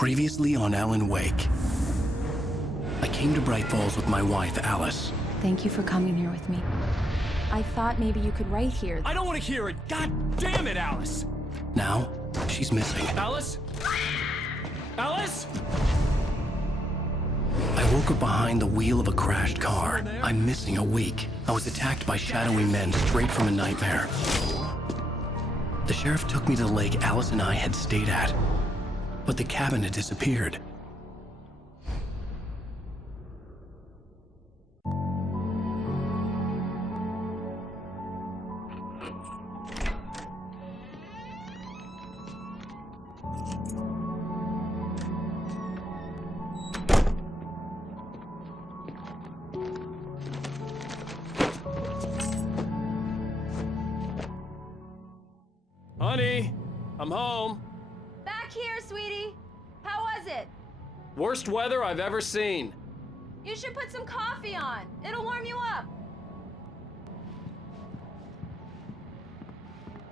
Previously on Alan Wake. I came to Bright Falls with my wife, Alice. Thank you for coming here with me. I thought maybe you could write here. I don't want to hear it! God damn it, Alice! Now, she's missing. Alice? Alice? I woke up behind the wheel of a crashed car. I'm missing a week. I was attacked by shadowy men straight from a nightmare. The sheriff took me to the lake Alice and I had stayed at. But the cabin had disappeared. Honey, I'm home. Back here, sweetie. How was it? Worst weather I've ever seen. You should put some coffee on. It'll warm you up.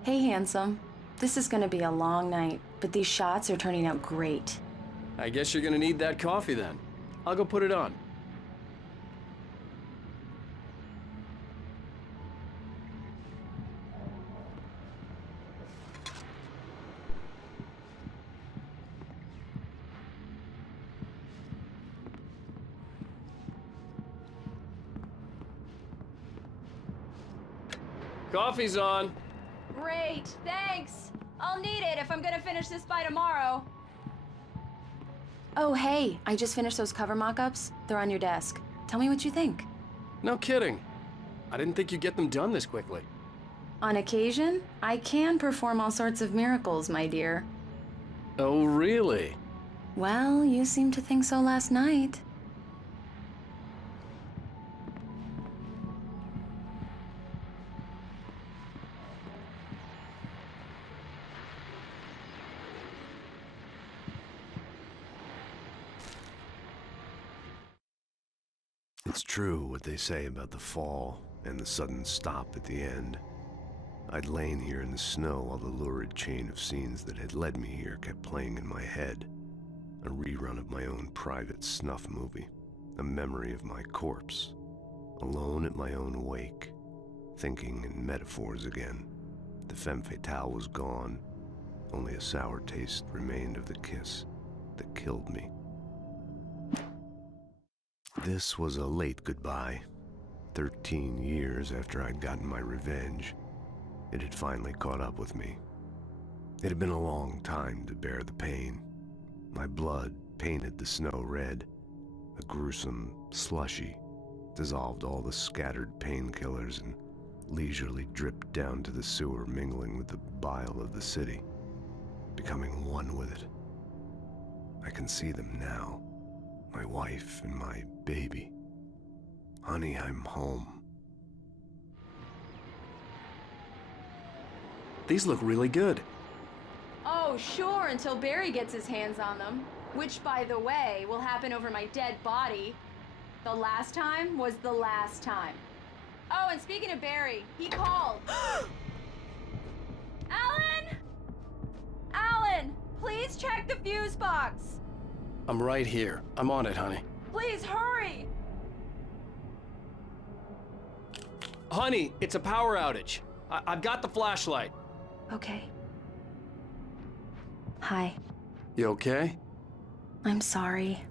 Hey, handsome. This is gonna be a long night, but these shots are turning out great. I guess you're gonna need that coffee then. I'll go put it on. Coffee's on. Great, thanks. I'll need it if I'm gonna finish this by tomorrow. Oh, hey, I just finished those cover mock-ups. They're on your desk. Tell me what you think. No kidding. I didn't think you'd get them done this quickly. On occasion, I can perform all sorts of miracles, my dear. Oh, really? Well, you seemed to think so last night. It's true what they say about the fall and the sudden stop at the end. I'd lain here in the snow while the lurid chain of scenes that had led me here kept playing in my head. A rerun of my own private snuff movie, a memory of my corpse, alone at my own wake, thinking in metaphors again. The femme fatale was gone, only a sour taste remained of the kiss that killed me. This was a late goodbye. 13 years after I'd gotten my revenge, it had finally caught up with me. It had been a long time to bear the pain. My blood painted the snow red. A gruesome slushy dissolved all the scattered painkillers and leisurely dripped down to the sewer, mingling with the bile of the city, becoming one with it. I can see them now. My wife and my baby. Honey, I'm home. These look really good. Oh, sure, until Barry gets his hands on them. Which, by the way, will happen over my dead body. The last time was the last time. Oh, and speaking of Barry, he called. Alan! Alan, please check the fuse box. I'm right here. I'm on it, honey. Please hurry! Honey, it's a power outage. I've got the flashlight. Okay. Hi. You okay? I'm sorry.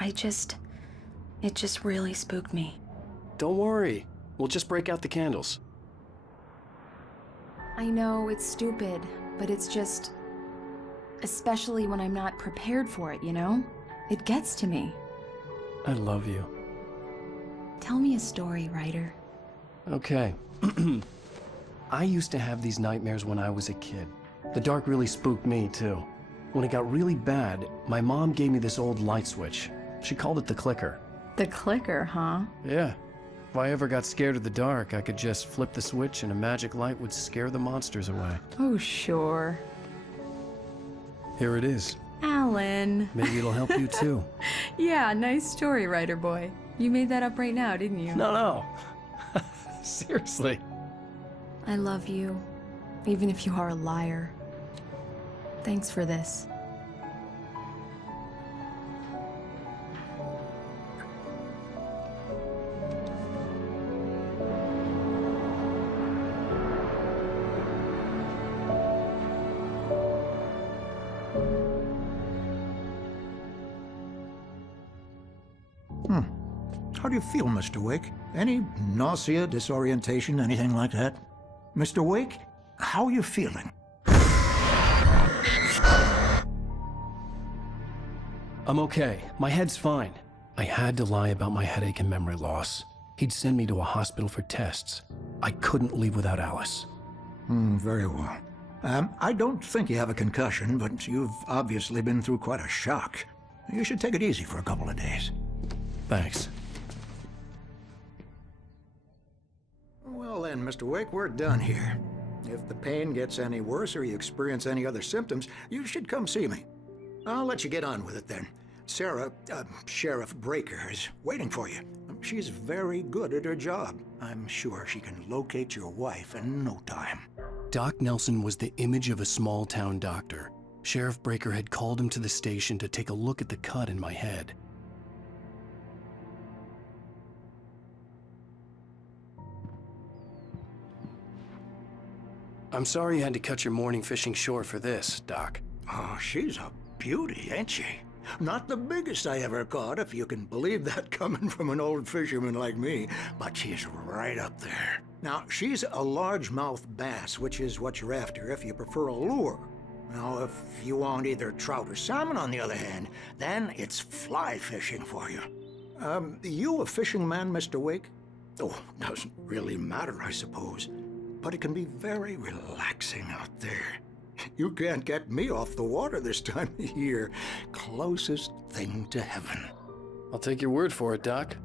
It just really spooked me. Don't worry. We'll just break out the candles. I know it's stupid, but it's just... especially when I'm not prepared for it, you know? It gets to me. I love you. Tell me a story, writer. Okay. I used to have these nightmares when I was a kid. The dark really spooked me, too. When it got really bad, my mom gave me this old light switch. She called it the clicker. The clicker, huh? Yeah. If I ever got scared of the dark, I could just flip the switch and a magic light would scare the monsters away. Oh, sure. Here it is. Alan. Maybe it'll help you, too. Yeah, nice story, writer boy. You made that up right now, didn't you? No. Seriously. I love you, even if you are a liar. Thanks for this. How do you feel, Mr. Wake? Any nausea, disorientation, anything like that? Mr. Wake, how are you feeling? I'm okay. My head's fine. I had to lie about my headache and memory loss. He'd send me to a hospital for tests. I couldn't leave without Alice. Very well. I don't think you have a concussion, but you've obviously been through quite a shock. You should take it easy for a couple of days. Thanks. Well then, Mr. Wake, we're done here. If the pain gets any worse or you experience any other symptoms, you should come see me. I'll let you get on with it then. Sarah, Sheriff Breaker, is waiting for you. She's very good at her job. I'm sure she can locate your wife in no time. Doc Nelson was the image of a small-town doctor. Sheriff Breaker had called him to the station to take a look at the cut in my head. I'm sorry you had to cut your morning fishing short for this, Doc. Oh, she's a beauty, ain't she? Not the biggest I ever caught, if you can believe that coming from an old fisherman like me, but she's right up there. Now, she's a largemouth bass, which is what you're after if you prefer a lure. Now, if you want either trout or salmon, on the other hand, then it's fly fishing for you. You a fishing man, Mr. Wake? Oh, doesn't really matter, I suppose. But it can be very relaxing out there. You can't get me off the water this time of year. Closest thing to heaven. I'll take your word for it, Doc.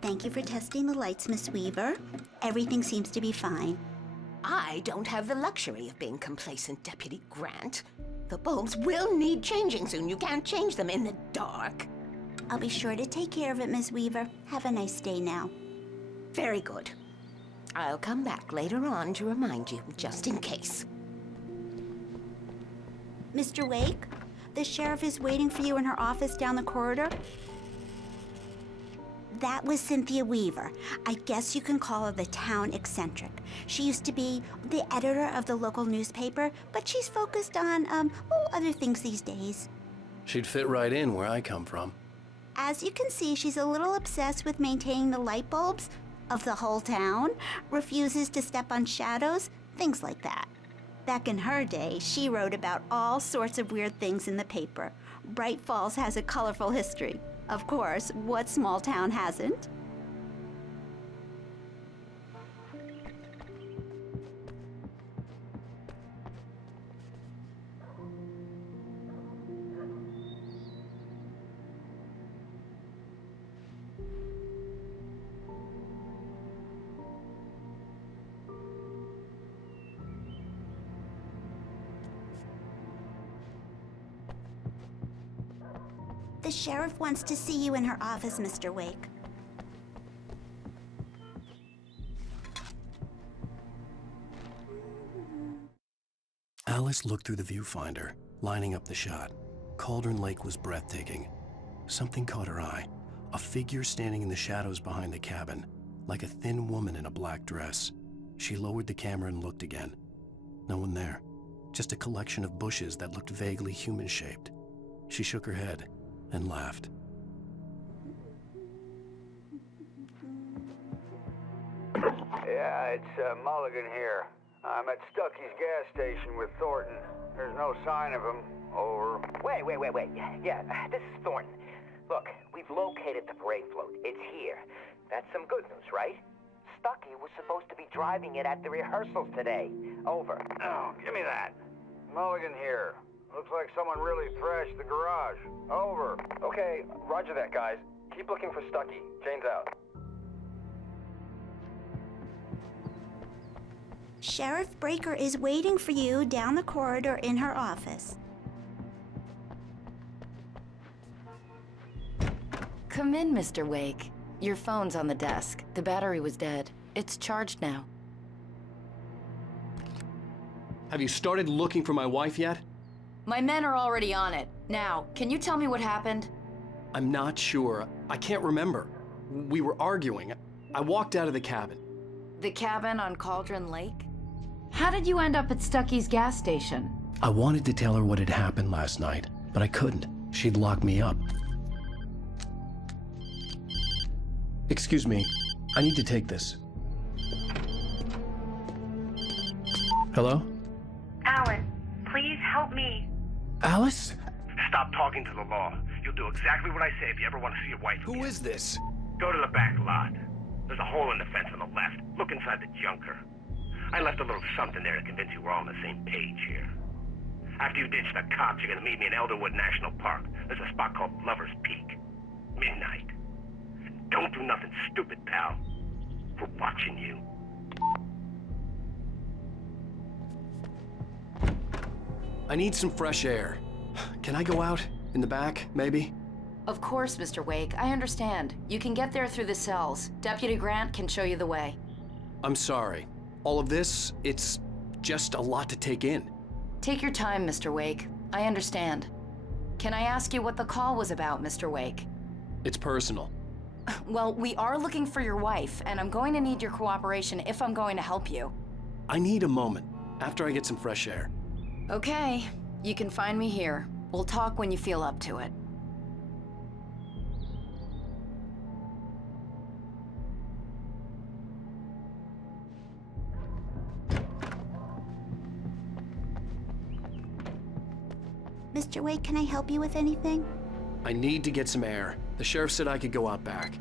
Thank you for testing the lights, Miss Weaver. Everything seems to be fine. I don't have the luxury of being complacent, Deputy Grant. The bulbs will need changing soon. You can't change them in the dark. I'll be sure to take care of it, Miss Weaver. Have a nice day now. Very good. I'll come back later on to remind you, just in case. Mr. Wake, the sheriff is waiting for you in her office down the corridor. That was Cynthia Weaver. I guess you can call her the town eccentric. She used to be the editor of the local newspaper, but she's focused on, other things these days. She'd fit right in where I come from. As you can see, she's a little obsessed with maintaining the light bulbs of the whole town, refuses to step on shadows, things like that. Back in her day, she wrote about all sorts of weird things in the paper. Bright Falls has a colorful history. Of course, what small town hasn't? The sheriff wants to see you in her office, Mr. Wake. Alice looked through the viewfinder, lining up the shot. Cauldron Lake was breathtaking. Something caught her eye. A figure standing in the shadows behind the cabin, like a thin woman in a black dress. She lowered the camera and looked again. No one there. Just a collection of bushes that looked vaguely human-shaped. She shook her head and laughed. Yeah, it's Mulligan here. I'm at Stucky's gas station with Thornton. There's no sign of him. Over. Wait. Yeah, this is Thornton. Look, we've located the parade float. It's here. That's some good news, right? Stucky was supposed to be driving it at the rehearsals today. Over. Oh, give me that. Mulligan here. Looks like someone really thrashed the garage. Over. Okay, roger that, guys. Keep looking for Stucky. Jane's out. Sheriff Breaker is waiting for you down the corridor in her office. Come in, Mr. Wake. Your phone's on the desk. The battery was dead. It's charged now. Have you started looking for my wife yet? My men are already on it. Now, can you tell me what happened? I'm not sure. I can't remember. We were arguing. I walked out of the cabin. The cabin on Cauldron Lake? How did you end up at Stucky's gas station? I wanted to tell her what had happened last night, but I couldn't. She'd lock me up. Excuse me, I need to take this. Hello? Alan, please help me. Alice? Stop talking to the law. You'll do exactly what I say if you ever want to see your wife again. Who is this? Go to the back lot. There's a hole in the fence on the left. Look inside the junker. I left a little something there to convince you we're all on the same page here. After you ditch the cops, you're gonna meet me in Elderwood National Park. There's a spot called Lover's Peak. Midnight. Don't do nothing stupid, pal. We're watching you. I need some fresh air. Can I go out? In the back, maybe? Of course, Mr. Wake. I understand. You can get there through the cells. Deputy Grant can show you the way. I'm sorry. All of this, it's just a lot to take in. Take your time, Mr. Wake. I understand. Can I ask you what the call was about, Mr. Wake? It's personal. Well, we are looking for your wife, and I'm going to need your cooperation if I'm going to help you. I need a moment, after I get some fresh air. Okay, you can find me here. We'll talk when you feel up to it. Mr. Wake, can I help you with anything? I need to get some air. The sheriff said I could go out back.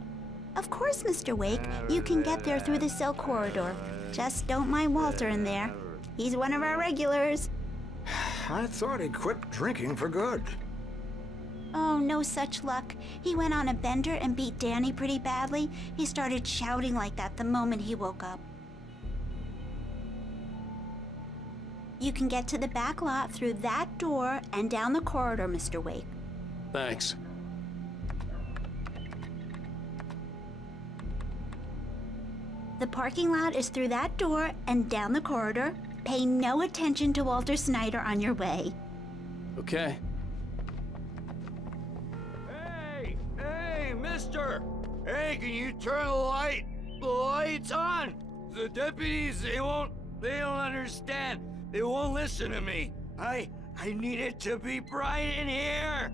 Of course, Mr. Wake. You can get there through the cell corridor. Just don't mind Walter in there. He's one of our regulars. I thought he'd quit drinking for good. Oh, no such luck. He went on a bender and beat Danny pretty badly. He started shouting like that the moment he woke up. You can get to the back lot through that door and down the corridor, Mr. Wake. Thanks. The parking lot is through that door and down the corridor. Pay no attention to Walter Snyder on your way. Okay. Hey, mister! Hey, can you turn the light? The light's on! The deputies, they don't understand. They won't listen to me. I need it to be bright in here!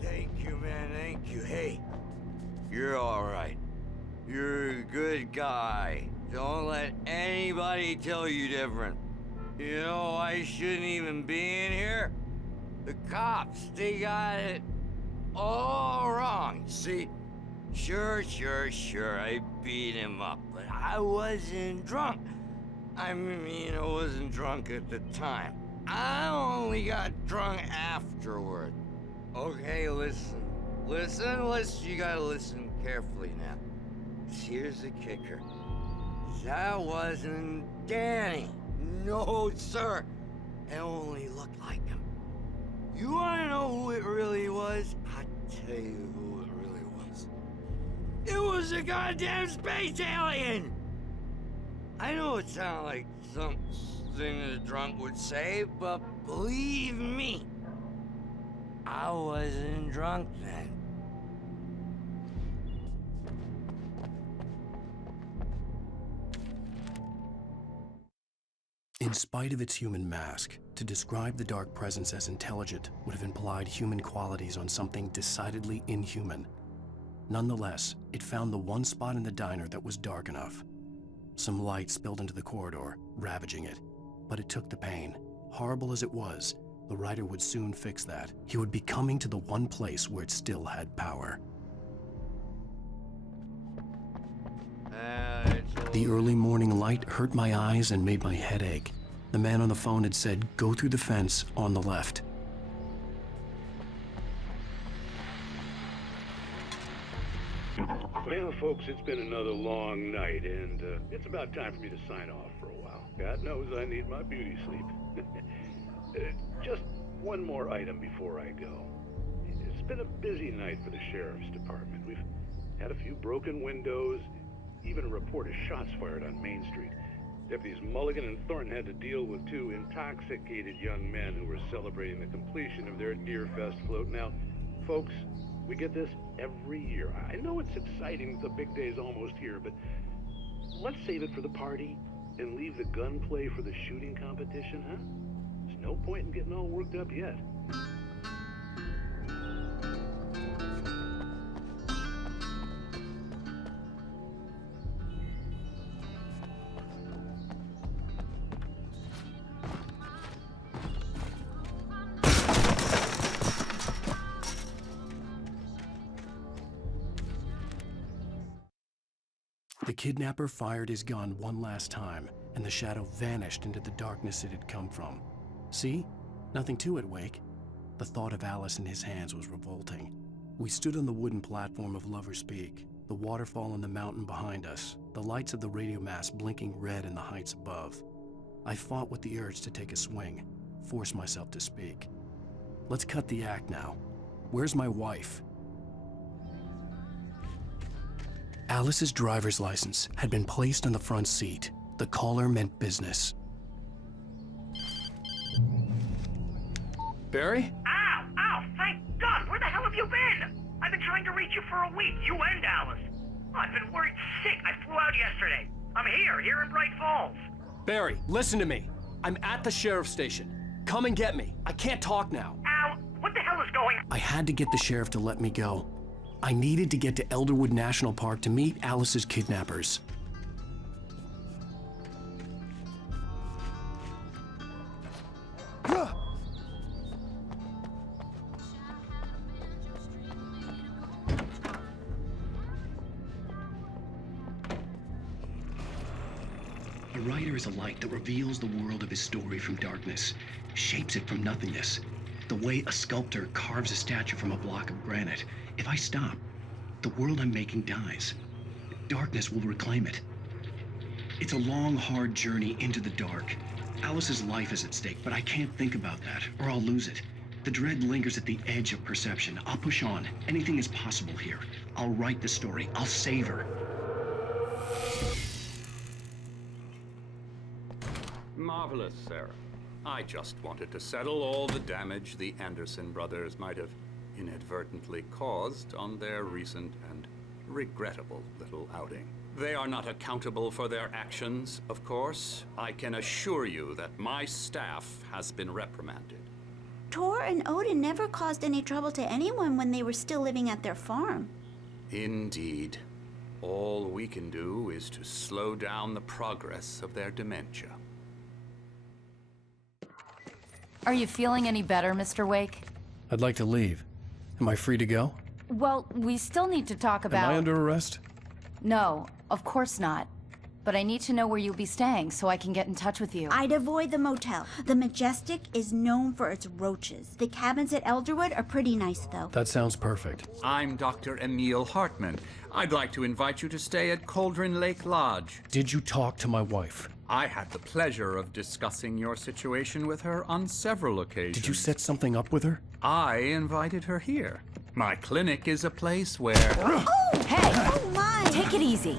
Thank you, man, thank you. Hey, you're all right. You're a good guy. Don't let anybody tell you different. You know, I shouldn't even be in here. The cops, they got it all wrong. See, sure, I beat him up, but I wasn't drunk. I mean, I wasn't drunk at the time. I only got drunk afterward. Okay, listen. You gotta listen carefully now. Here's the kicker. That wasn't Danny. No, sir. It only looked like him. You wanna know who it really was? I'll tell you who it really was. It was a goddamn space alien! I know it sounds like something a drunk would say, but believe me, I wasn't drunk then. In spite of its human mask, to describe the dark presence as intelligent would have implied human qualities on something decidedly inhuman. Nonetheless, it found the one spot in the diner that was dark enough. Some light spilled into the corridor, ravaging it. But it took the pain. Horrible as it was, the writer would soon fix that. He would be coming to the one place where it still had power. The early morning light hurt my eyes and made my head ache. The man on the phone had said, "Go through the fence on the left." Well, folks, it's been another long night, and it's about time for me to sign off for a while. God knows I need my beauty sleep. Just one more item before I go. It's been a busy night for the sheriff's department. We've had a few broken windows, even a report of shots fired on Main Street. Deputies Mulligan and Thornton had to deal with two intoxicated young men who were celebrating the completion of their Deerfest float. Now, folks, we get this every year. I know it's exciting, the big day's almost here, but let's save it for the party and leave the gunplay for the shooting competition, huh? There's no point in getting all worked up yet. The kidnapper fired his gun one last time, and the shadow vanished into the darkness it had come from. See? Nothing to it, Wake. The thought of Alice in his hands was revolting. We stood on the wooden platform of Lover's Peak, the waterfall and the mountain behind us, the lights of the radio mast blinking red in the heights above. I fought with the urge to take a swing, force myself to speak. Let's cut the act now. Where's my wife? Alice's driver's license had been placed on the front seat. The caller meant business. Barry? Ow! Ow! Thank God! Where the hell have you been? I've been trying to reach you for a week, you and Alice. I've been worried sick. I flew out yesterday. I'm here in Bright Falls. Barry, listen to me. I'm at the sheriff's station. Come and get me. I can't talk now. Al, what the hell is going on? I had to get the sheriff to let me go. I needed to get to Elderwood National Park to meet Alice's kidnappers. A writer is a light that reveals the world of his story from darkness, shapes it from nothingness. The way a sculptor carves a statue from a block of granite. If I stop, the world I'm making dies. Darkness will reclaim it. It's a long, hard journey into the dark. Alice's life is at stake, but I can't think about that, or I'll lose it. The dread lingers at the edge of perception. I'll push on. Anything is possible here. I'll write the story. I'll save her. Marvelous, Sarah. I just wanted to settle all the damage the Anderson brothers might have inadvertently caused on their recent and regrettable little outing. They are not accountable for their actions, of course. I can assure you that my staff has been reprimanded. Tor and Odin never caused any trouble to anyone when they were still living at their farm. Indeed. All we can do is to slow down the progress of their dementia. Are you feeling any better, Mr. Wake? I'd like to leave. Am I free to go? Well, we still need to talk about... Am I under arrest? No, of course not. But I need to know where you'll be staying so I can get in touch with you. I'd avoid the motel. The Majestic is known for its roaches. The cabins at Elderwood are pretty nice, though. That sounds perfect. I'm Dr. Emil Hartman. I'd like to invite you to stay at Cauldron Lake Lodge. Did you talk to my wife? I had the pleasure of discussing your situation with her on several occasions. Did you set something up with her? I invited her here. My clinic is a place where... Oh! Hey! Oh, my! Take it easy.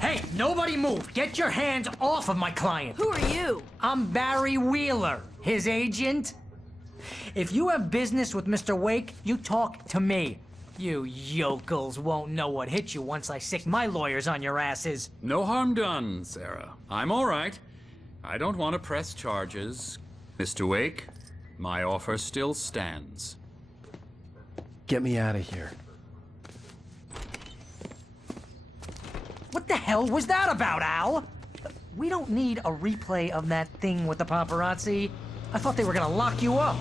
Hey, nobody move! Get your hands off of my client! Who are you? I'm Barry Wheeler, his agent. If you have business with Mr. Wake, you talk to me. You yokels won't know what hit you once I sick my lawyers on your asses. No harm done, Sarah. I'm all right. I don't want to press charges. Mr. Wake, my offer still stands. Get me out of here. What the hell was that about, Al? We don't need a replay of that thing with the paparazzi. I thought they were gonna lock you up.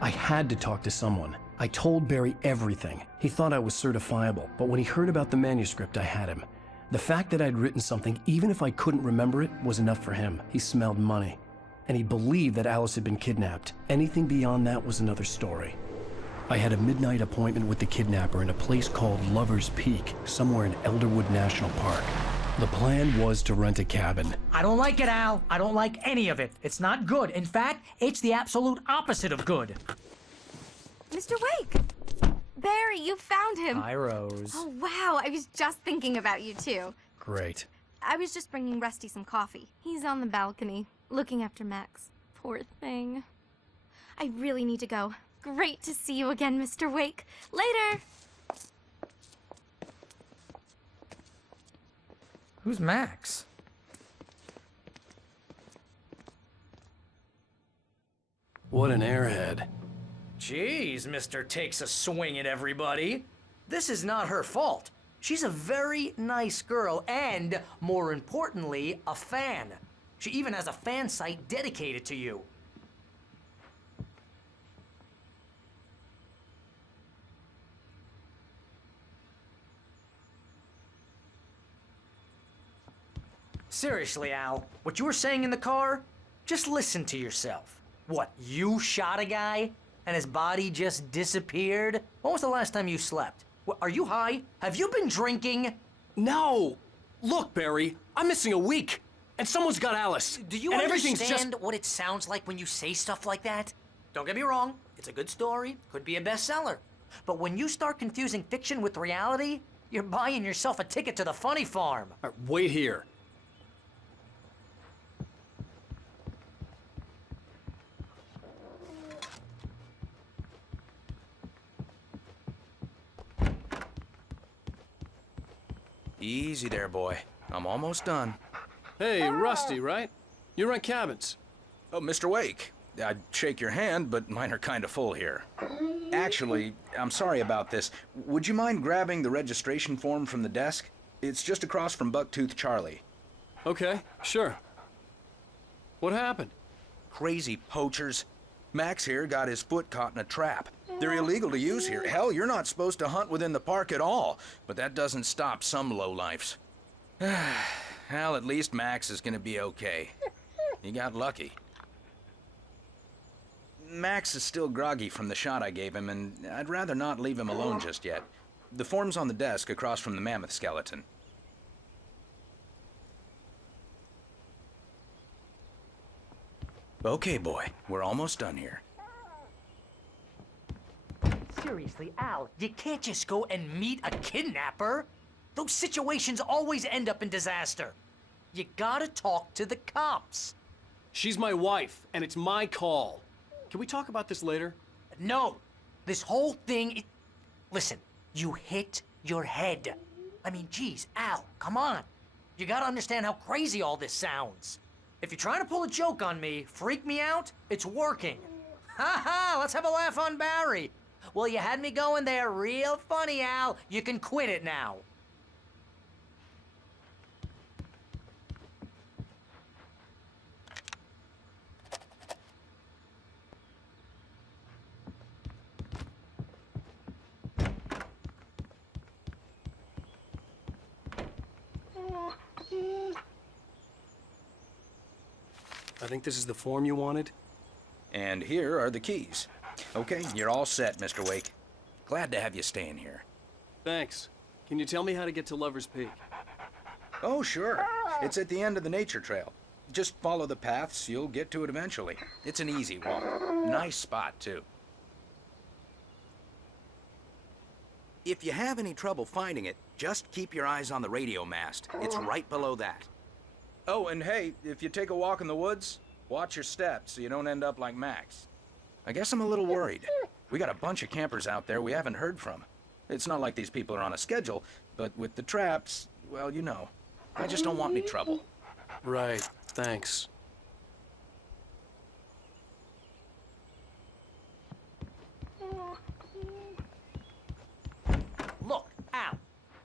I had to talk to someone. I told Barry everything. He thought I was certifiable, but when he heard about the manuscript, I had him. The fact that I'd written something, even if I couldn't remember it, was enough for him. He smelled money. And he believed that Alice had been kidnapped. Anything beyond that was another story. I had a midnight appointment with the kidnapper in a place called Lover's Peak, somewhere in Elderwood National Park. The plan was to rent a cabin. I don't like it, Al. I don't like any of it. It's not good. In fact, it's the absolute opposite of good. Mr. Wake! Barry, you found him. Hi, Rose. Oh, wow. I was just thinking about you, too. Great. I was just bringing Rusty some coffee. He's on the balcony, looking after Max. Poor thing. I really need to go. Great to see you again, Mr. Wake. Later! Who's Max? What an airhead. Jeez, Mr. Takes a Swing at Everybody. This is not her fault. She's a very nice girl and, more importantly, a fan. She even has a fan site dedicated to you. Seriously, Al, what you were saying in the car? Just listen to yourself. What, you shot a guy and his body just disappeared? When was the last time you slept? What, are you high? Have you been drinking? No! Look, Barry, I'm missing a week, and someone's got Alice. Do you and everything's understand just... what it sounds like when you say stuff like that? Don't get me wrong, it's a good story, could be a bestseller. But when you start confusing fiction with reality, you're buying yourself a ticket to the funny farm. Wait here. Easy there, boy. I'm almost done. Hey, Rusty, right? You rent cabins. Oh, Mr. Wake. I'd shake your hand, but mine are kind of full here. Actually, I'm sorry about this. Would you mind grabbing the registration form from the desk? It's just across from Bucktooth Charlie. Okay, sure. What happened? Crazy poachers. Max here got his foot caught in a trap. They're illegal to use here. Hell, you're not supposed to hunt within the park at all. But that doesn't stop some lowlifes. Well, at least Max is gonna be okay. He got lucky. Max is still groggy from the shot I gave him, and I'd rather not leave him alone just yet. The form's on the desk across from the mammoth skeleton. Okay, boy. We're almost done here. Seriously, Al, you can't just go and meet a kidnapper. Those situations always end up in disaster. You gotta talk to the cops. She's my wife, and it's my call. Can we talk about this later? No. This whole thing... Listen, you hit your head. I mean, geez, Al, come on. You gotta understand how crazy all this sounds. If you're trying to pull a joke on me, freak me out, it's working. Ha ha, let's have a laugh on Barry. Well, you had me going there real funny, Al. You can quit it now. I think this is the form you wanted. And here are the keys. Okay, you're all set, Mr. Wake. Glad to have you staying here. Thanks. Can you tell me how to get to Lover's Peak? Oh, sure. It's at the end of the nature trail. Just follow the paths, you'll get to it eventually. It's an easy walk. Nice spot, too. If you have any trouble finding it, just keep your eyes on the radio mast. It's right below that. Oh, and hey, if you take a walk in the woods, watch your steps so you don't end up like Max. I guess I'm a little worried. We got a bunch of campers out there we haven't heard from. It's not like these people are on a schedule, but with the traps, well, you know. I just don't want any trouble. Right, thanks. Look, Al,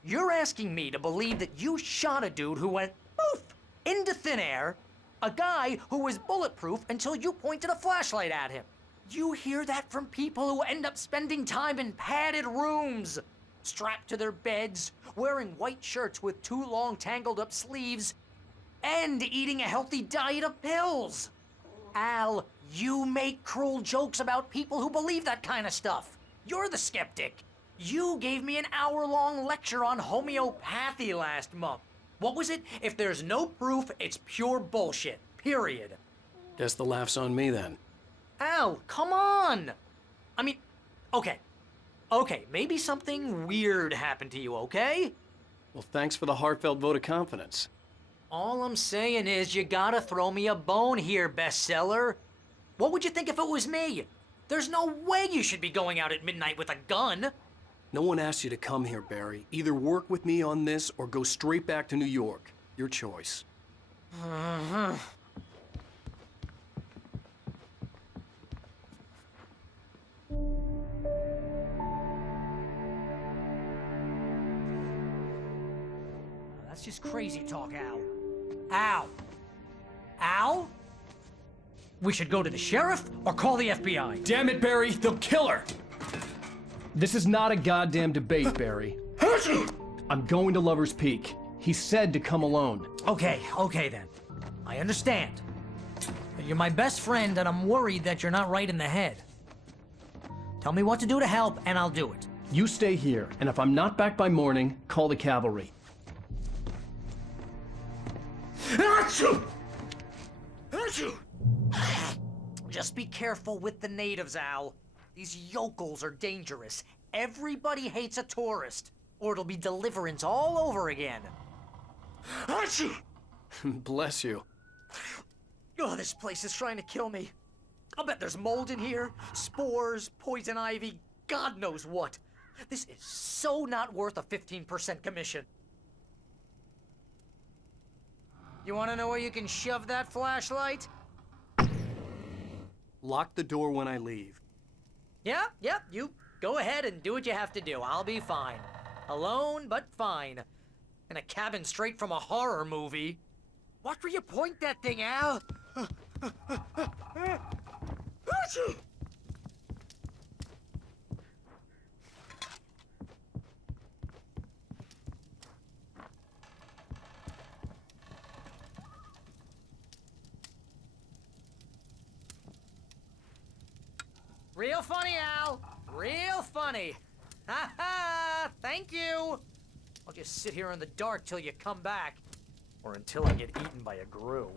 you're asking me to believe that you shot a dude who went poof into thin air, a guy who was bulletproof until you pointed a flashlight at him. You hear that from people who end up spending time in padded rooms, strapped to their beds, wearing white shirts with too long tangled up sleeves, and eating a healthy diet of pills. Al, you make cruel jokes about people who believe that kind of stuff. You're the skeptic. You gave me an hour-long lecture on homeopathy last month. What was it? If there's no proof, it's pure bullshit. Period. Guess the laugh's on me then. Al, come on! I mean, okay. Okay, maybe something weird happened to you, okay? Well, thanks for the heartfelt vote of confidence. All I'm saying is you gotta throw me a bone here, bestseller. What would you think if it was me? There's no way you should be going out at midnight with a gun. No one asked you to come here, Barry. Either work with me on this or go straight back to New York. Your choice. That's just crazy talk, Al. Al? Al? We should go to the sheriff or call the FBI. Damn it, Barry, they'll kill her! This is not a goddamn debate, Barry. I'm going to Lover's Peak. He said to come alone. Okay then. I understand. But you're my best friend and I'm worried that you're not right in the head. Tell me what to do to help and I'll do it. You stay here, and if I'm not back by morning, call the cavalry. Just be careful with the natives, Al. These yokels are dangerous. Everybody hates a tourist, or it'll be Deliverance all over again. Bless you. Oh, this place is trying to kill me. I'll bet there's mold in here, spores, poison ivy, God knows what. This is so not worth a 15% commission. You want to know where you can shove that flashlight? Lock the door when I leave. Yeah, you go ahead and do what you have to do. I'll be fine. Alone, but fine. In a cabin straight from a horror movie. Watch where you point that thing, Al. Real funny, Al. Real funny. Ha ha! Thank you. I'll just sit here in the dark till you come back. Or until I get eaten by a grue.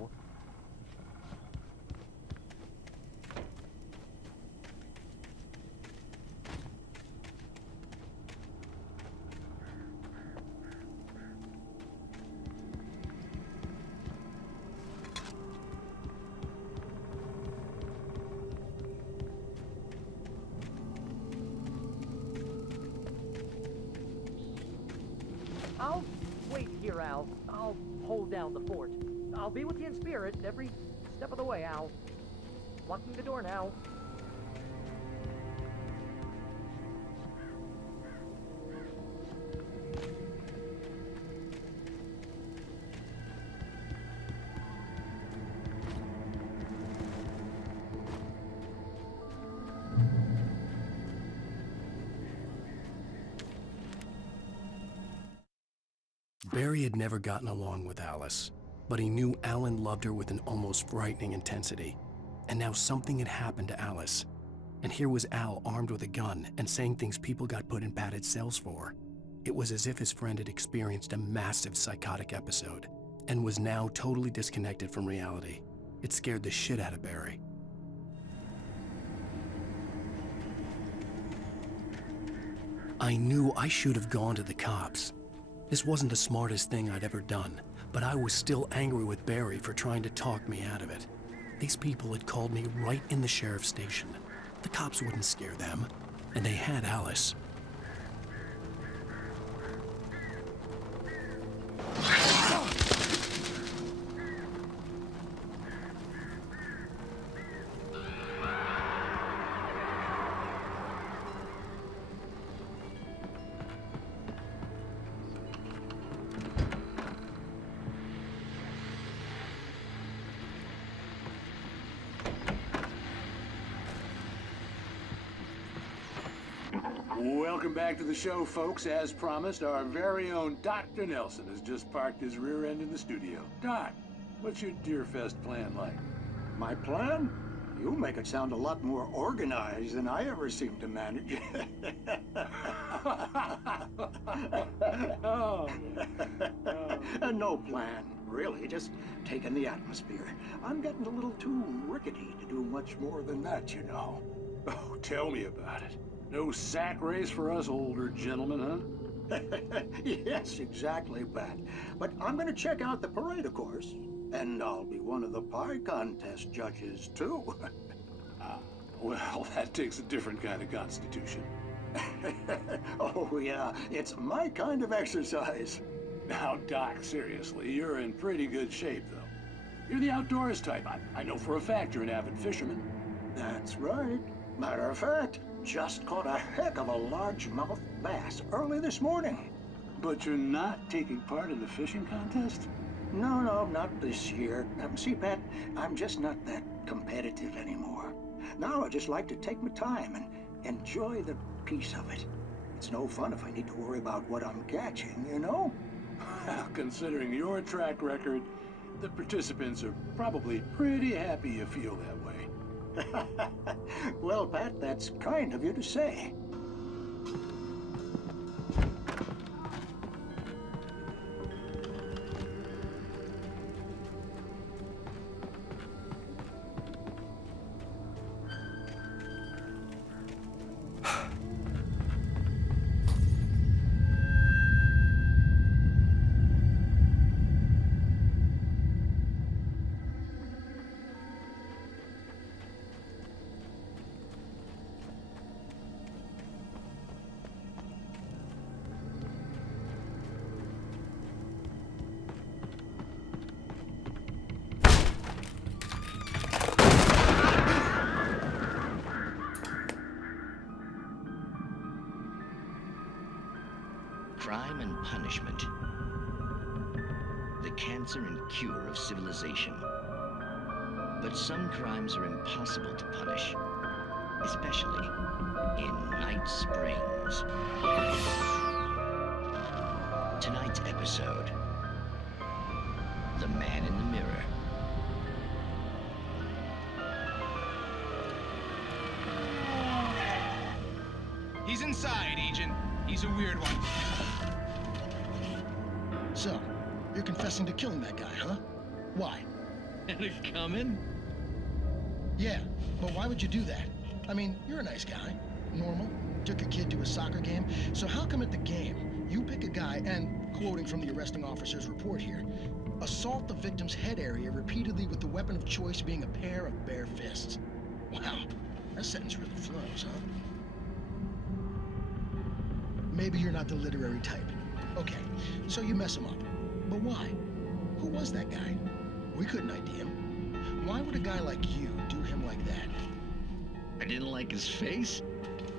I'll wait here, Al. I'll hold down the fort. I'll be with you in spirit every step of the way, Al. Locking the door now. Barry had never gotten along with Alice, but he knew Alan loved her with an almost frightening intensity. And now something had happened to Alice. And here was Al armed with a gun and saying things people got put in padded cells for. It was as if his friend had experienced a massive psychotic episode and was now totally disconnected from reality. It scared the shit out of Barry. I knew I should have gone to the cops. This wasn't the smartest thing I'd ever done, but I was still angry with Barry for trying to talk me out of it. These people had called me right in the sheriff's station. The cops wouldn't scare them, and they had Alice. Welcome back to the show, folks. As promised, our very own Dr. Nelson has just parked his rear end in the studio. Doc, what's your Deerfest plan like? My plan? You make it sound a lot more organized than I ever seem to manage. No plan, really. Just taking the atmosphere. I'm getting a little too rickety to do much more than that, you know. Oh, tell me about it. No sack race for us older gentlemen, huh? Yes, exactly, Pat. But I'm gonna check out the parade, of course. And I'll be one of the pie contest judges, too. Well, that takes a different kind of constitution. Oh, yeah, it's my kind of exercise. Now, Doc, seriously, you're in pretty good shape, though. You're the outdoors type. I know for a fact you're an avid fisherman. That's right. Matter of fact, just caught a heck of a largemouth bass early this morning. But you're not taking part in the fishing contest? No, not this year. See, Pat, I'm just not that competitive anymore. Now I just like to take my time and enjoy the peace of it. It's no fun if I need to worry about what I'm catching, you know? Considering your track record, the participants are probably pretty happy you feel that way. Well, Pat, that's kind of you to say. Crime and punishment. The cancer and cure of civilization. But some crimes are impossible to punish, especially in Night Springs. Tonight's episode, The Man in the Mirror. He's inside, Agent. He's a weird one. So, you're confessing to killing that guy, huh? Why? Had it coming? Yeah, but why would you do that? I mean, you're a nice guy. Normal. Took a kid to a soccer game. So how come at the game, you pick a guy and, quoting from the arresting officer's report here, assault the victim's head area repeatedly with the weapon of choice being a pair of bare fists? Wow, that sentence really flows, huh? Maybe you're not the literary type. Okay, so you mess him up. But why? Who was that guy? We couldn't ID him. Why would a guy like you do him like that? I didn't like his face?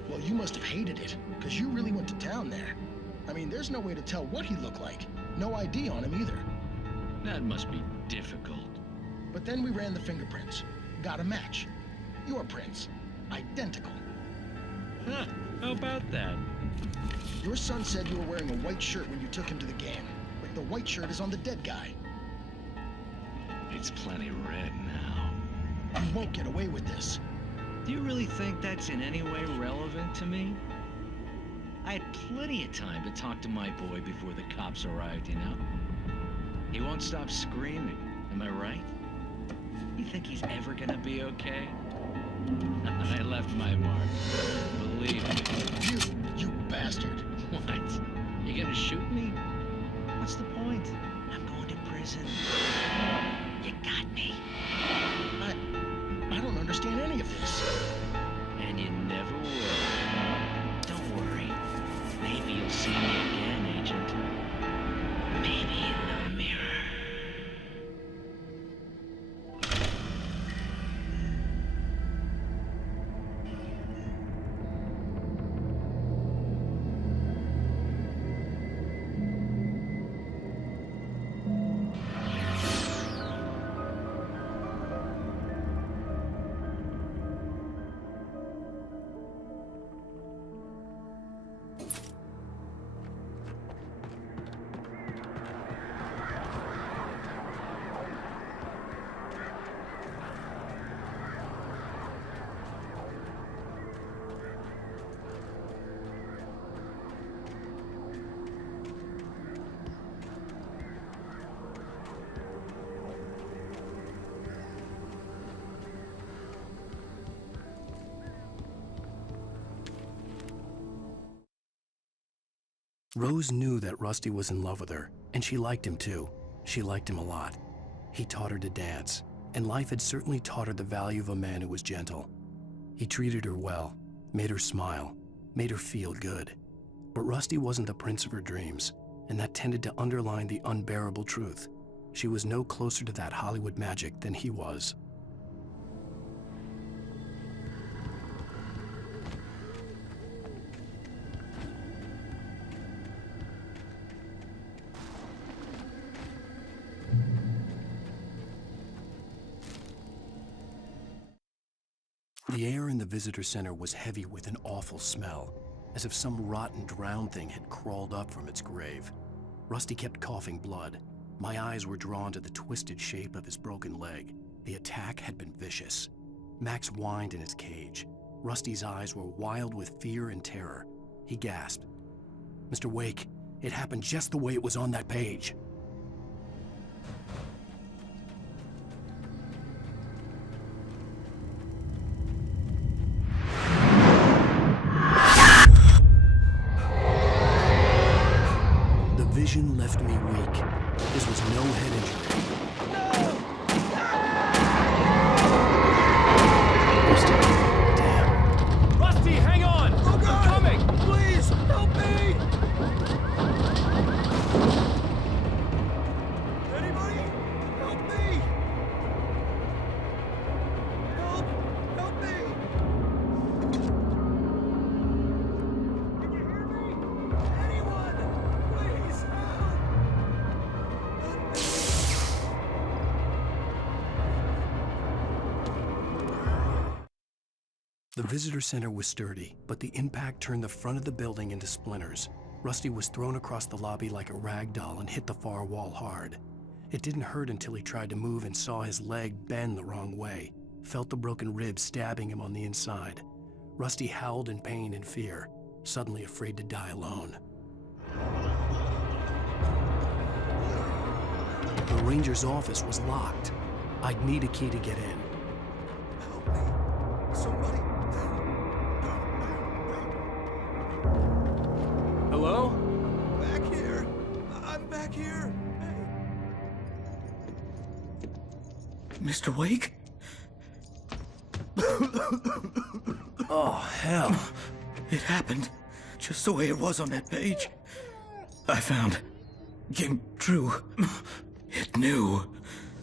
Well, you must have hated it, because you really went to town there. I mean, there's no way to tell what he looked like. No ID on him either. That must be difficult. But then we ran the fingerprints. Got a match. Your prints. Identical. Huh, how about that? Your son said you were wearing a white shirt when you took him to the game. But the white shirt is on the dead guy. It's plenty red now. You won't get away with this. Do you really think that's in any way relevant to me? I had plenty of time to talk to my boy before the cops arrived, you know? He won't stop screaming, am I right? You think he's ever gonna be okay? I left my mark. Believe me. You bastard. What? You gonna shoot me? What's the point? I'm going to prison. You got me. I don't understand any of this. And you never will. Don't worry. Maybe you'll see me again, Agent. Maybe in the mirror. Rose knew that Rusty was in love with her, and she liked him too. She liked him a lot. He taught her to dance, and life had certainly taught her the value of a man who was gentle. He treated her well, made her smile, made her feel good. But Rusty wasn't the prince of her dreams, and that tended to underline the unbearable truth. She was no closer to that Hollywood magic than he was. The air in the visitor center was heavy with an awful smell, as if some rotten drowned thing had crawled up from its grave. Rusty kept coughing blood. My eyes were drawn to the twisted shape of his broken leg. The attack had been vicious. Max whined in his cage. Rusty's eyes were wild with fear and terror. He gasped. "Mr. Wake, it happened just the way it was on that page." The vision left me weak. This was no head injury. Rusty, hang on! Oh God! I'm coming! Please, help me! Anybody? Help me! Help! Help me! Can you hear me? Anyone? Please, help! The visitor center was sturdy, but the impact turned the front of the building into splinters. Rusty was thrown across the lobby like a rag doll and hit the far wall hard. It didn't hurt until he tried to move and saw his leg bend the wrong way, felt the broken ribs stabbing him on the inside. Rusty howled in pain and fear, suddenly afraid to die alone. The ranger's office was locked. I'd need a key to get in. Somebody. Hello? Back here. I'm back here. Mr. Wake? Oh, hell. It happened just the way it was on that page. I found. Came true. It knew.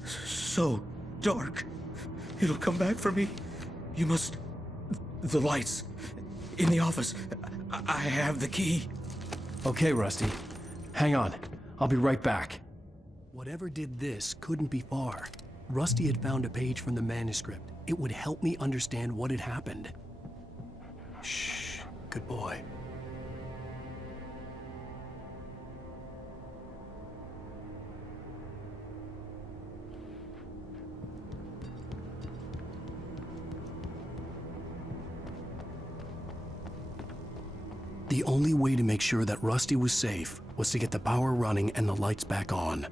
So dark. It'll come back for me. You must... The lights. In the office. I have the key. Okay, Rusty. Hang on. I'll be right back. Whatever did this couldn't be far. Rusty had found a page from the manuscript. It would help me understand what had happened. Shh. Good boy. The only way to make sure that Rusty was safe was to get the power running and the lights back on.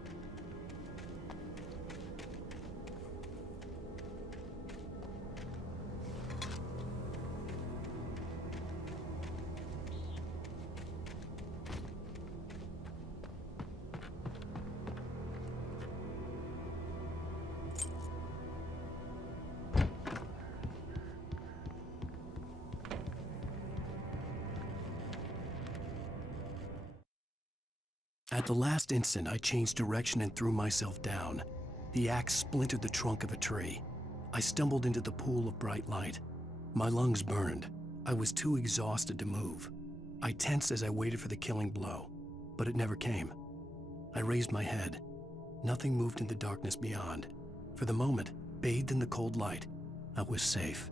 At the last instant, I changed direction and threw myself down. The axe splintered the trunk of a tree. I stumbled into the pool of bright light. My lungs burned. I was too exhausted to move. I tensed as I waited for the killing blow, but it never came. I raised my head. Nothing moved in the darkness beyond. For the moment, bathed in the cold light, I was safe.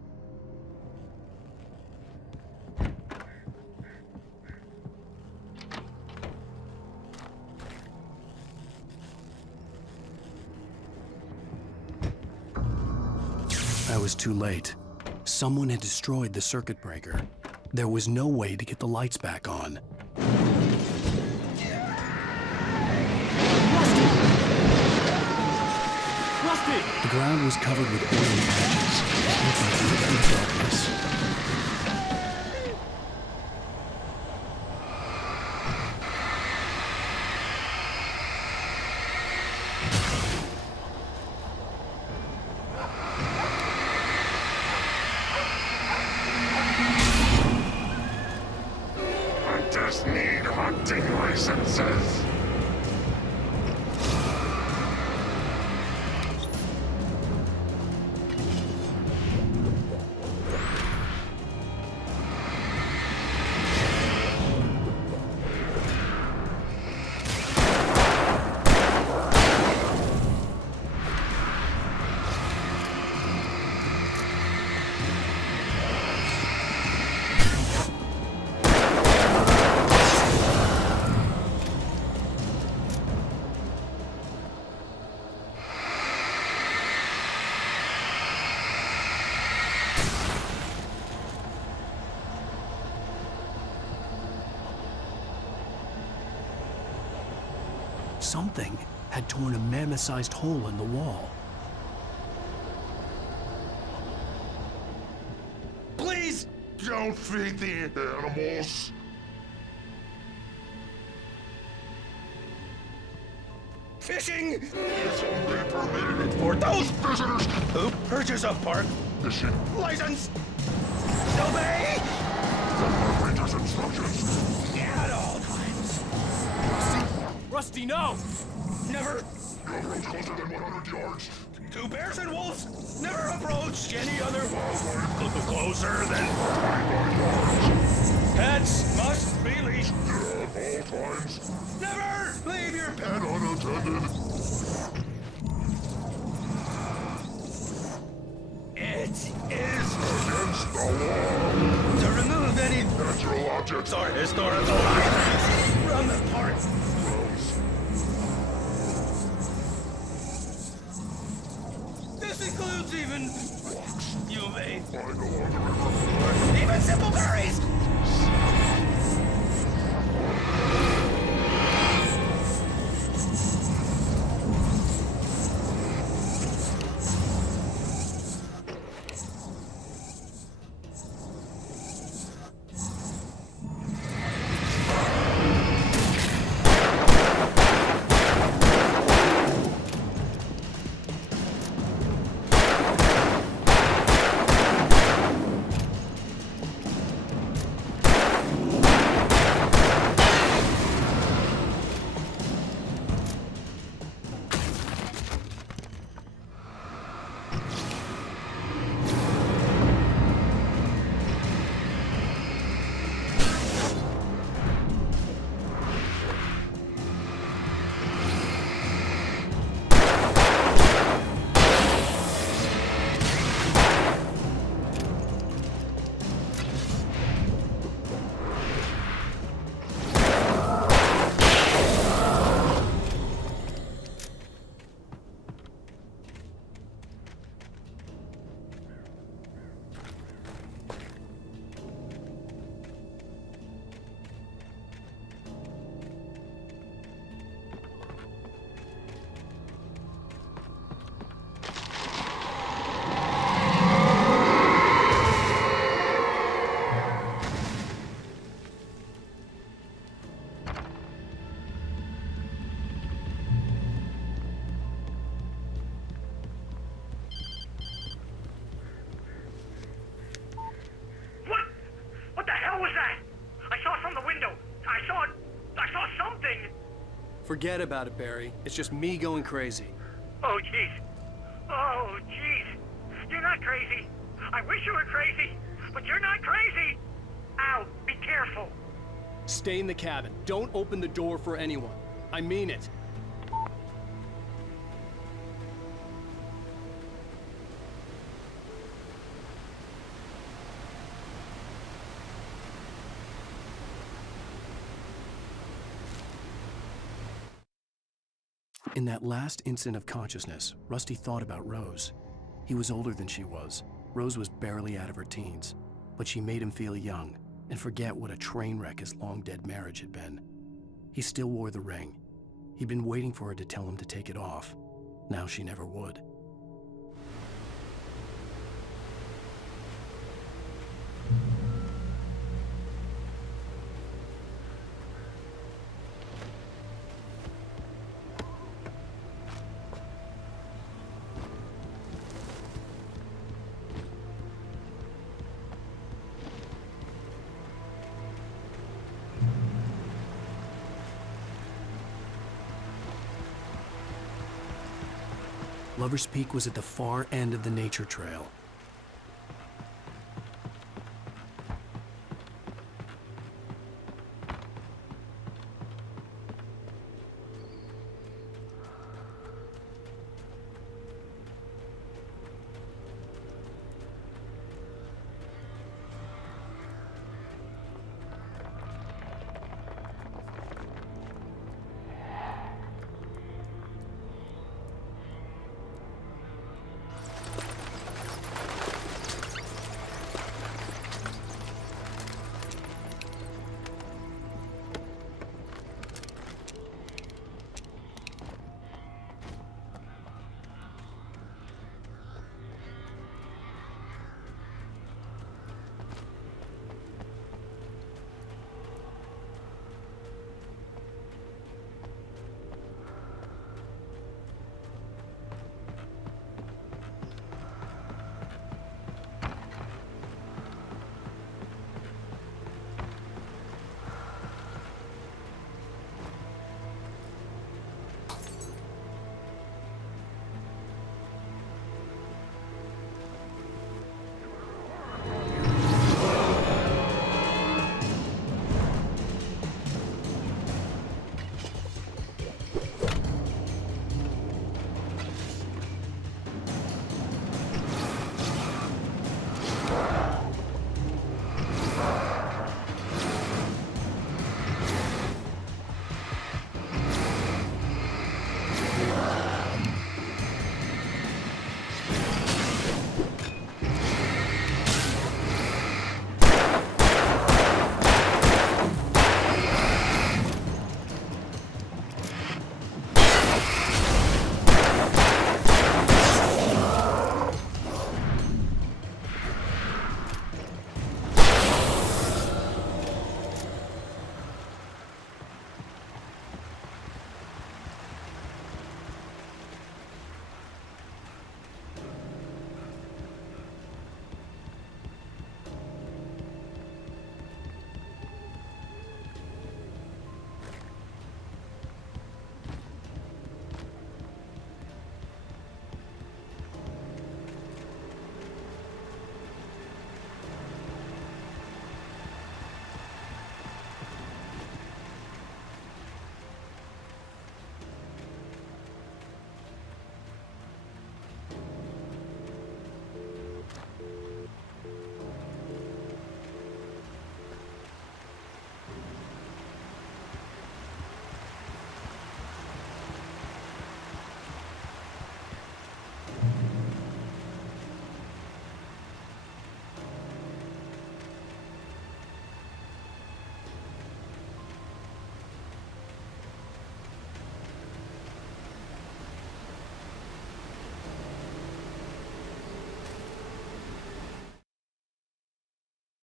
I was too late. Someone had destroyed the circuit breaker. There was no way to get the lights back on. Rusty! The ground was covered with oily patches. It looked like liquid darkness. something had torn a mammoth-sized hole in the wall. Please! Don't feed the animals! Fishing! It's only permitted For those visitors who purchase a park fishing license! Obey! from the ranger's instructions. At all times. Rusty, no! Never. No approach closer than 100 yards. To bears and wolves, never approach any other Wildlife closer than 25 yards. pets must be leashed. At all times. Never leave your pet And unattended. It is Against the law. to remove any Natural objects or historical items from the park. Rose. This includes even you may Find along the river. even simple berries. Forget about it, Barry. It's just me going crazy. Oh, jeez. Oh, jeez. You're not crazy. I wish you were crazy, but you're not crazy. Ow, be careful. Stay in the cabin. Don't open the door for anyone. I mean it. In that last instant of consciousness, Rusty thought about Rose. He was older than she was. Rose was barely out of her teens, but she made him feel young and forget what a train wreck his long-dead marriage had been. He still wore the ring. He'd been waiting for her to tell him to take it off. Now she never would. Lover's Peak was at the far end of the nature trail.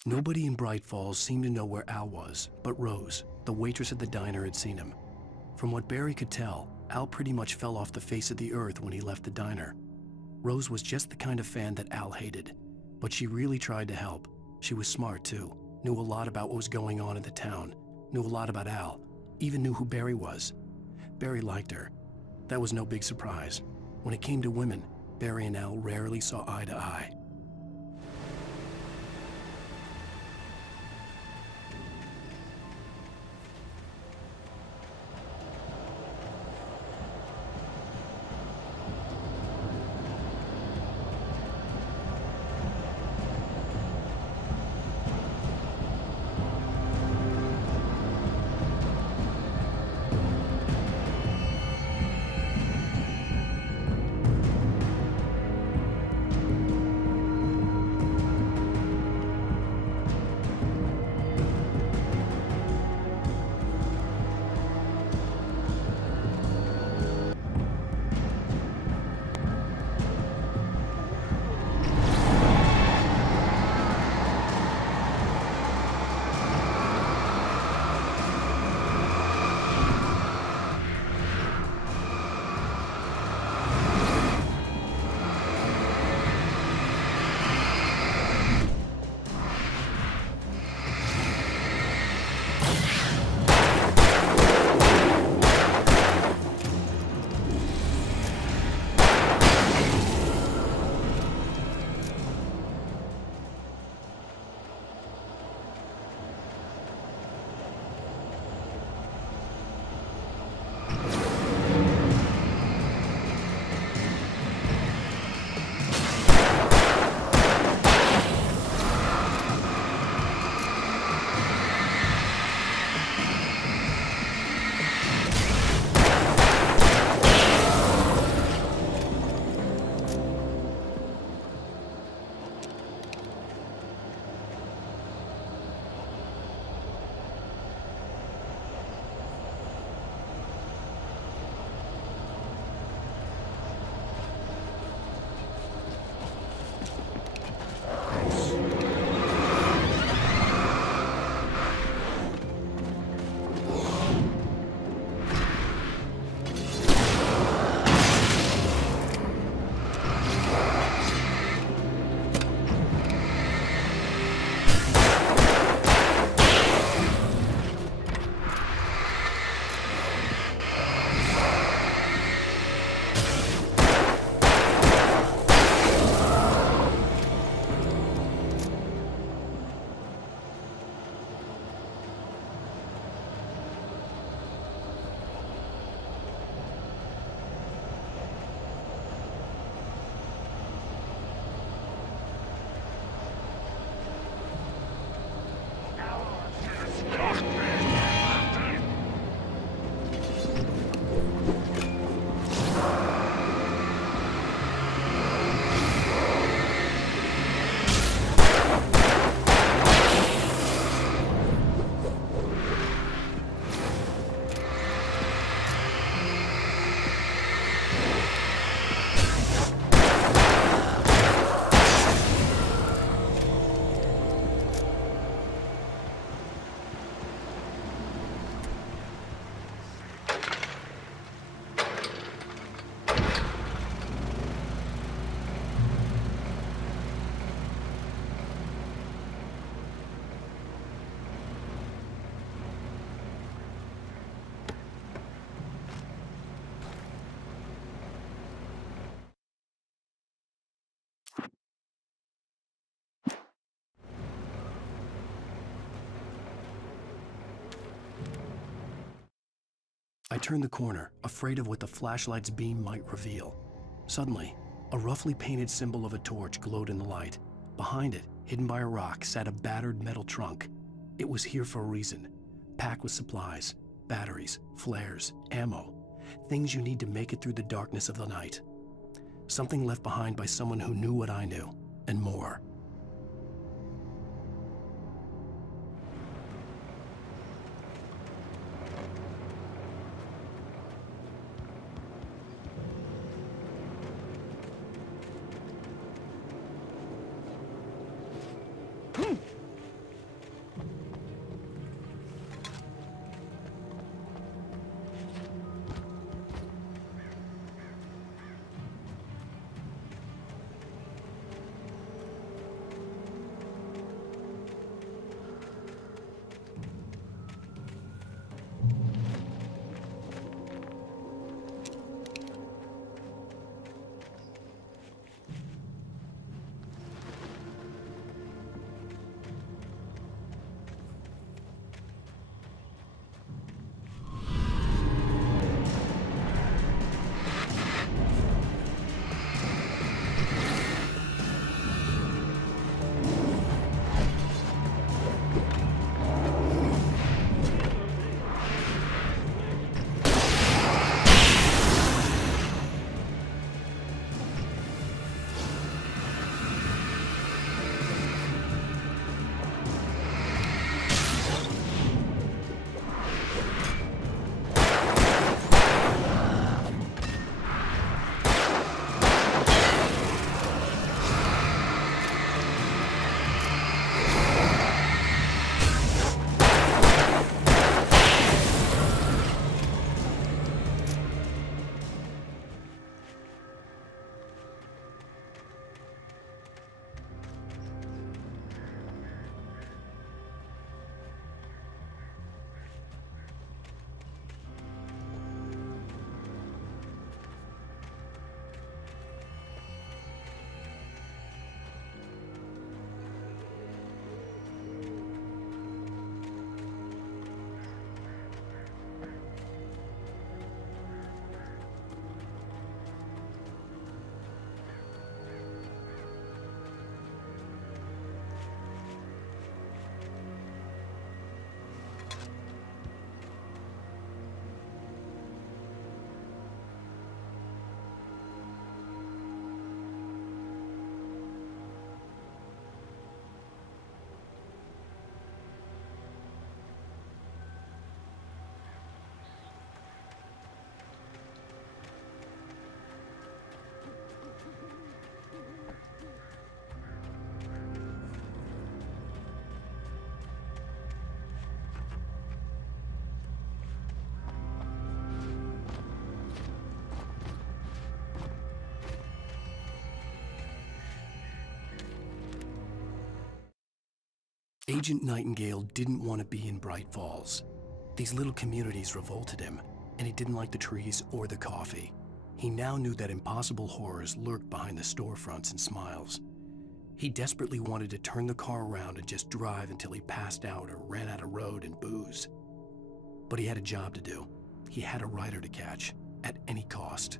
Nobody in Bright Falls seemed to know where Al was, but Rose, the waitress at the diner, had seen him. From what Barry could tell, Al pretty much fell off the face of the earth when he left the diner. Rose was just the kind of fan that Al hated, but she really tried to help. She was smart too, knew a lot about what was going on in the town, knew a lot about Al, even knew who Barry was. Barry liked her. That was no big surprise. When it came to women, Barry and Al rarely saw eye to eye. I turned the corner, afraid of what the flashlight's beam might reveal. Suddenly, a roughly painted symbol of a torch glowed in the light. Behind it, hidden by a rock, sat a battered metal trunk. It was here for a reason, packed with supplies, batteries, flares, ammo, things you need to make it through the darkness of the night. Something left behind by someone who knew what I knew, and more. Agent Nightingale didn't want to be in Bright Falls. These little communities revolted him, and he didn't like the trees or the coffee. He now knew that impossible horrors lurked behind the storefronts and smiles. He desperately wanted to turn the car around and just drive until he passed out or ran out of road and booze. But he had a job to do. He had a rider to catch, at any cost.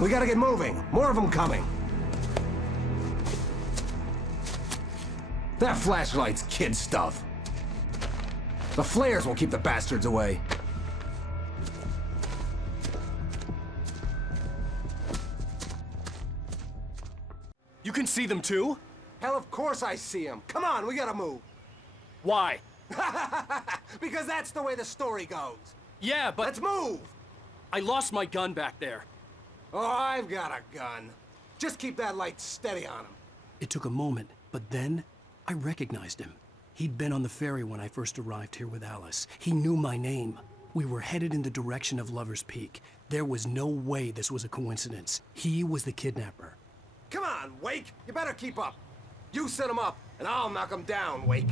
We gotta get moving. More of them coming. That flashlight's kid stuff. The flares will keep the bastards away. You can see them too? Hell, of course I see them. Come on, we gotta move. Why? Because that's the way the story goes. Yeah, but... Let's move! I lost my gun back there. Oh, I've got a gun. Just keep that light steady on him. It took a moment, but then I recognized him. He'd been on the ferry when I first arrived here with Alice. He knew my name. We were headed in the direction of Lover's Peak. There was no way this was a coincidence. He was the kidnapper. Come on, Wake! You better keep up. You set him up, and I'll knock him down, Wake.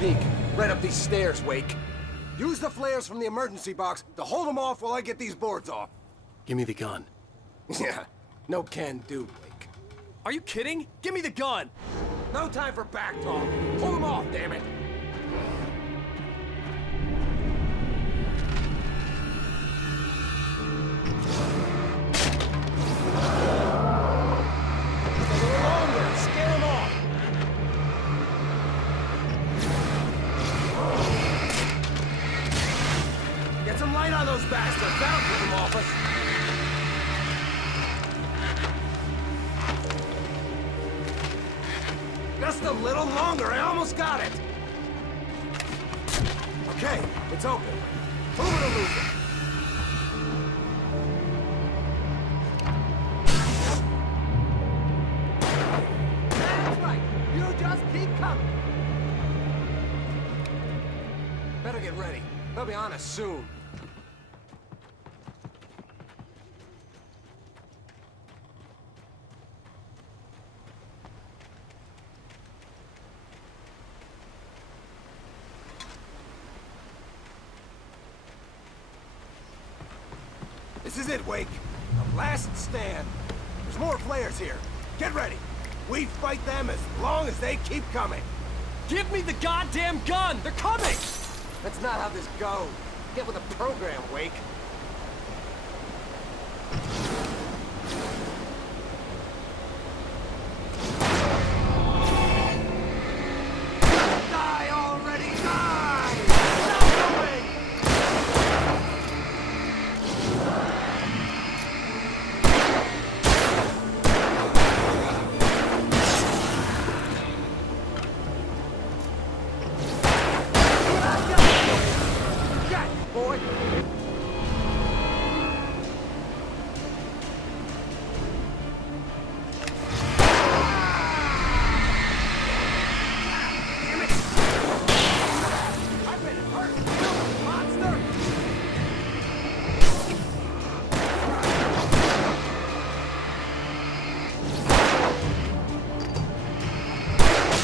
Peak. Right up these stairs, Wake. Use the flares from the emergency box to hold them off while I get these boards off. Give me the gun. Yeah, no can do, Wake. Are you kidding? Give me the gun! No time for back talk. Pull them off, damn it. Scare them off. Get some light on those bastards. That'll keep them off us. Just a little longer. I almost got it. Okay, it's open. Move it or lose it. That's right. You just keep coming. Better get ready. They'll be on us soon. This is it, Wake. The last stand. There's more flares here. Get ready. We fight them as long as they keep coming. Give me the goddamn gun! They're coming! That's not how this goes. Get with the program, Wake. Die already! Die! Stop moving! Boy. Damn it! I've been hurt, you monster!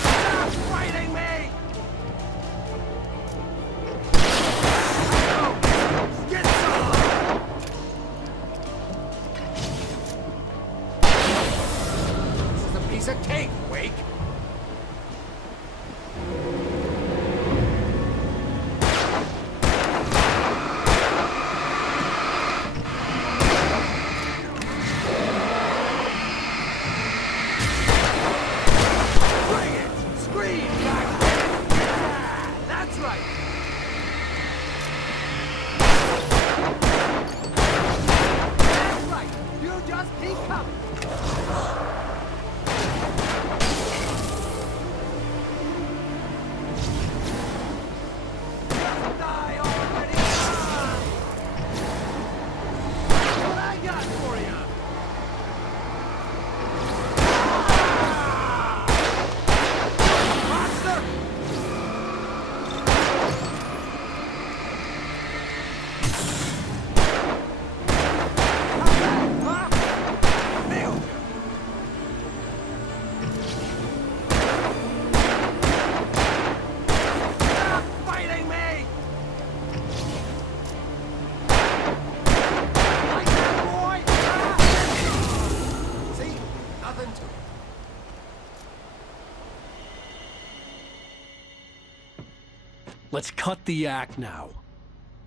Stop fighting me! Get some! This is a piece of cake, Wake. Bring it! Scream, goddammit! Yeah, that's right! That's right! You just keep coming! Just die already! What I got for you! Monster! Huh? Nailed you! Stop fighting me! Like that, boy! Ah! See? Nothing to it. Let's cut the act now.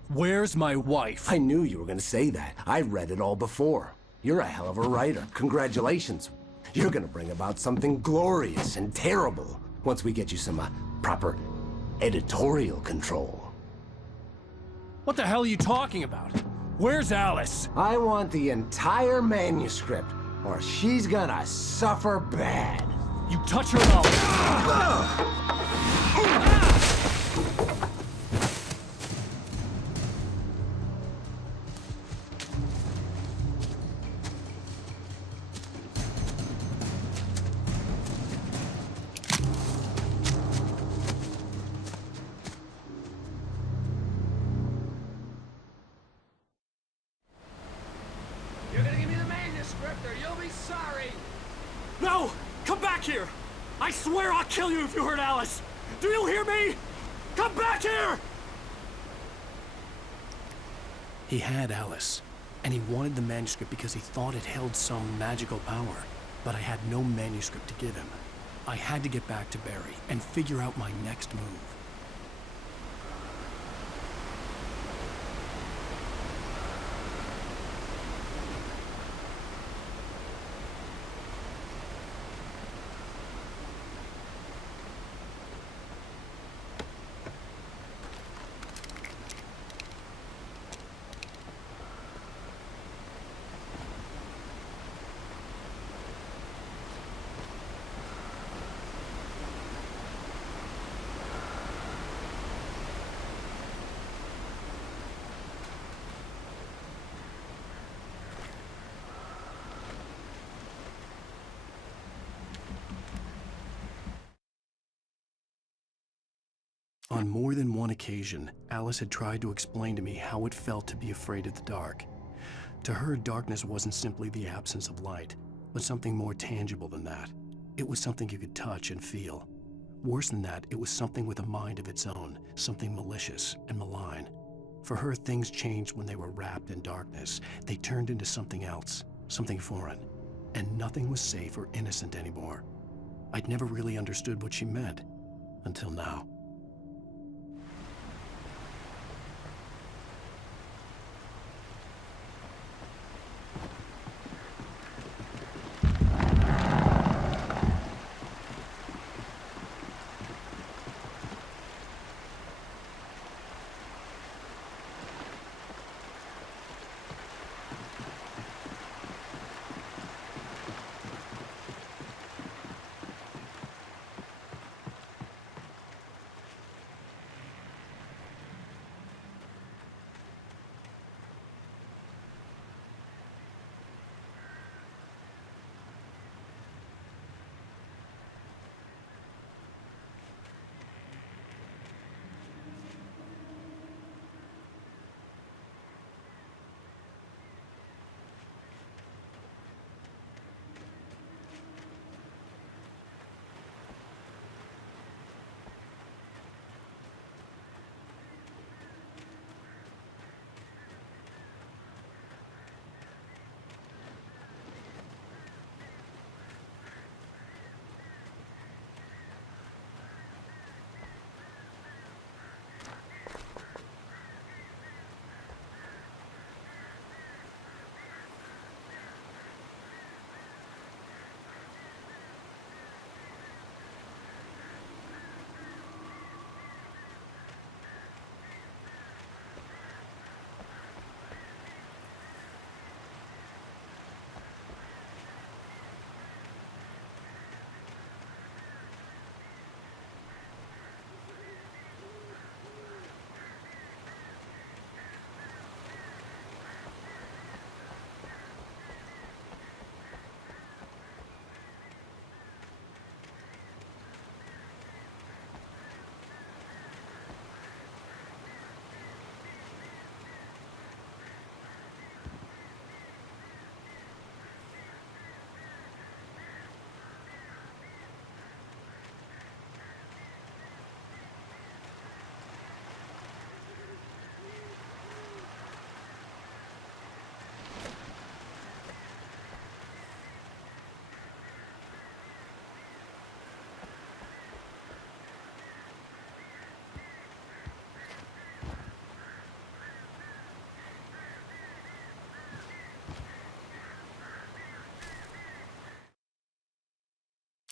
Where's my wife? I knew you were gonna say that. I read it all before. You're a hell of a writer. Congratulations. You're gonna bring about something glorious and terrible once we get you some proper editorial control. What the hell are you talking about? Where's Alice? I want the entire manuscript, or she's gonna suffer bad. You touch her and You're gonna give me the manuscript or you'll be sorry! No! Come back here! I swear I'll kill you if you hurt Alice! Do you hear me? Come back here! He had Alice, and he wanted the manuscript because he thought it held some magical power. But I had no manuscript to give him. I had to get back to Barry and figure out my next move. On more than one occasion, Alice had tried to explain to me how it felt to be afraid of the dark. To her, darkness wasn't simply the absence of light, but something more tangible than that. It was something you could touch and feel. Worse than that, it was something with a mind of its own, something malicious and malign. For her, things changed when they were wrapped in darkness. They turned into something else, something foreign, and nothing was safe or innocent anymore. I'd never really understood what she meant, until now.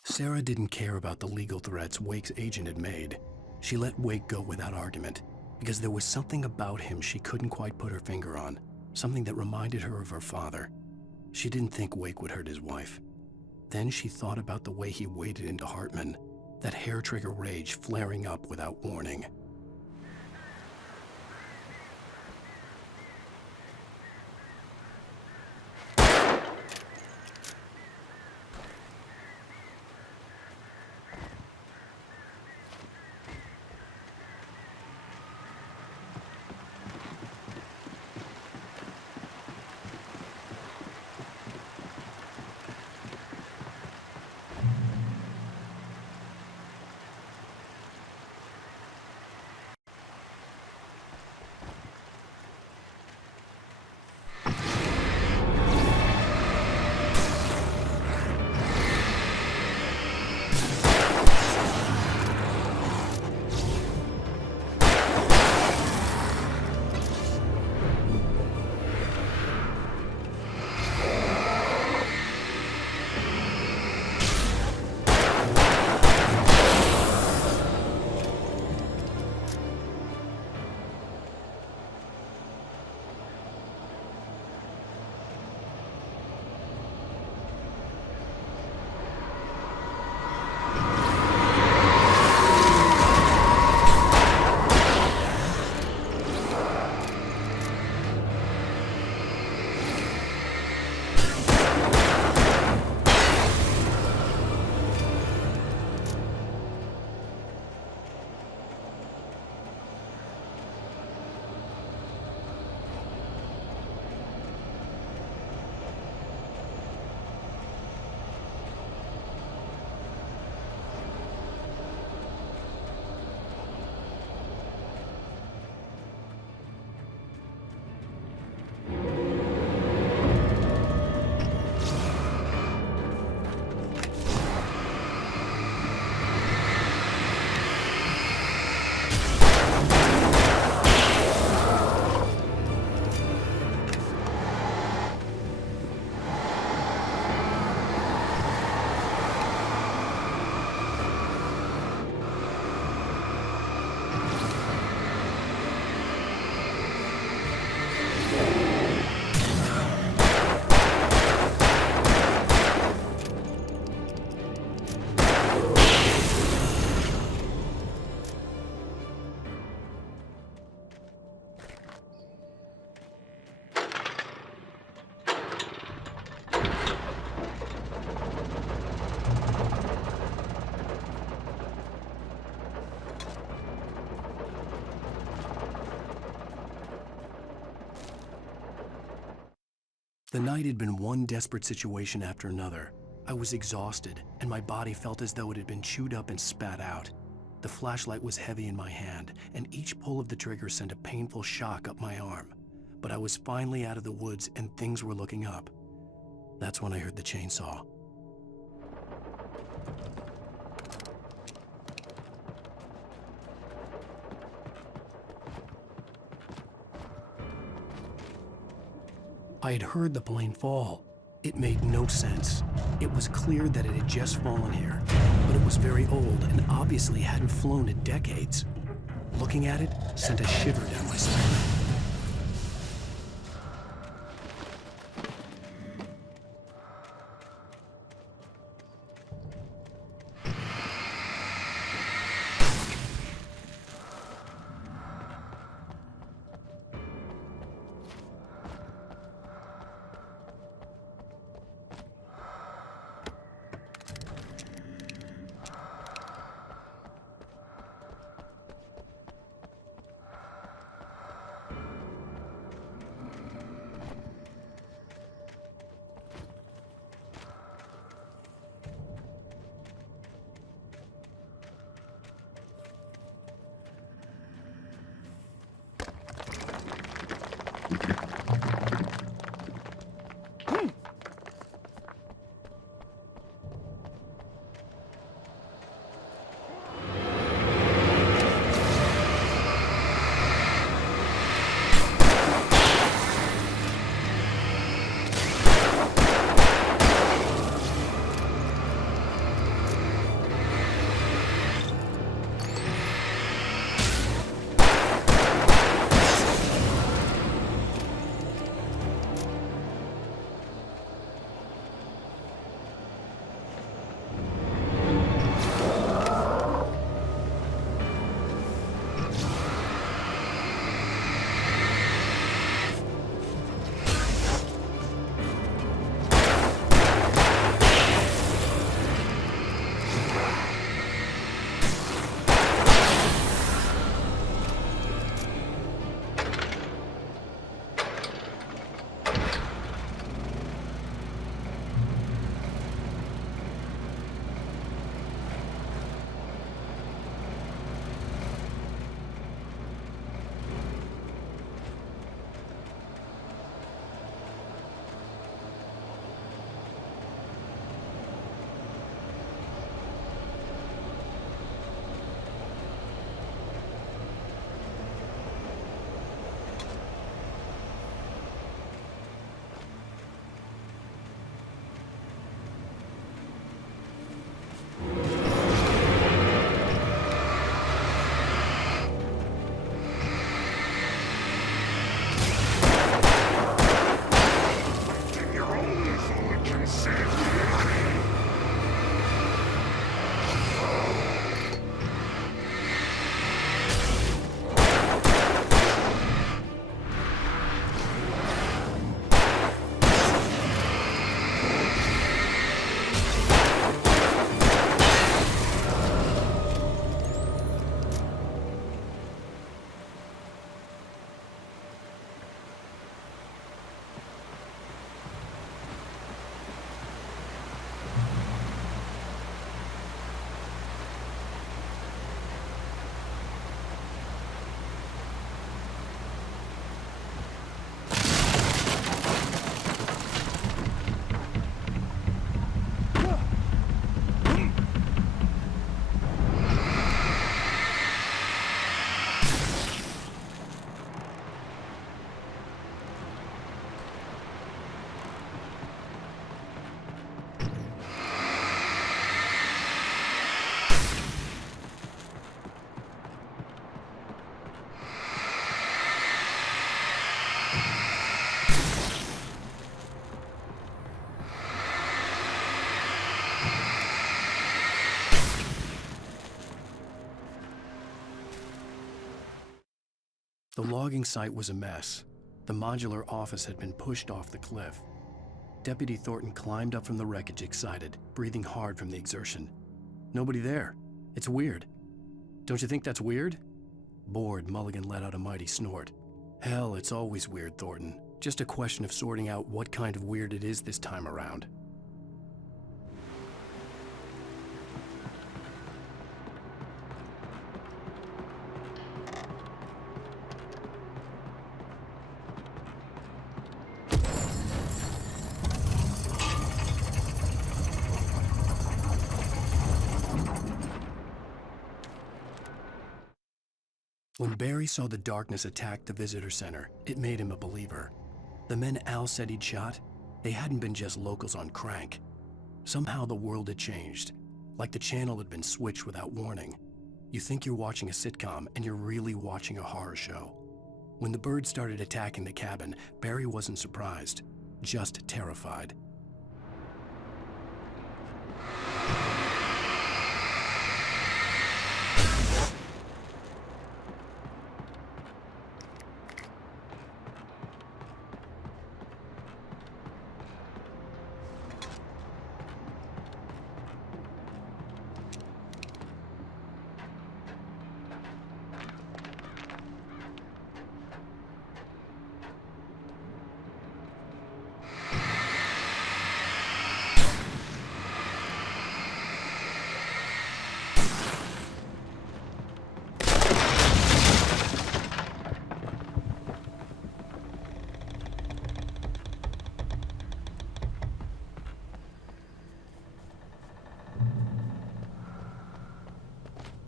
Sarah didn't care about the legal threats Wake's agent had made. She let Wake go without argument, because there was something about him she couldn't quite put her finger on, something that reminded her of her father. She didn't think Wake would hurt his wife. Then she thought about the way he waded into Hartman, that hair-trigger rage flaring up without warning. The night had been one desperate situation after another. I was exhausted, and my body felt as though it had been chewed up and spat out. The flashlight was heavy in my hand, and each pull of the trigger sent a painful shock up my arm. But I was finally out of the woods, and things were looking up. That's when I heard the chainsaw. I had heard the plane fall. It made no sense. It was clear that it had just fallen here, but it was very old and obviously hadn't flown in decades. Looking at it sent a shiver down my spine. The logging site was a mess. The modular office had been pushed off the cliff. Deputy Thornton climbed up from the wreckage excited, breathing hard from the exertion. Nobody there. It's weird. Don't you think that's weird? Bored, Mulligan let out a mighty snort. Hell, it's always weird, Thornton. Just a question of sorting out what kind of weird it is this time around. When Barry saw the darkness attack the visitor center, it made him a believer. The men Al said he'd shot, they hadn't been just locals on crank. Somehow the world had changed, like the channel had been switched without warning. You think you're watching a sitcom, and you're really watching a horror show. When the birds started attacking the cabin, Barry wasn't surprised, just terrified.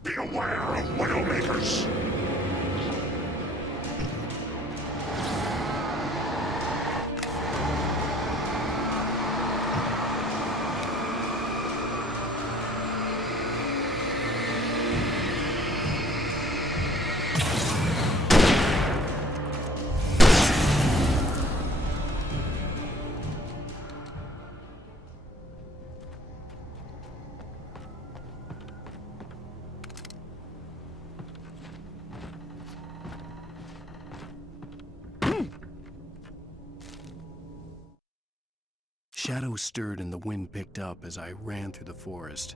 Beware of Widowmakers! Shadows stirred and the wind picked up as I ran through the forest.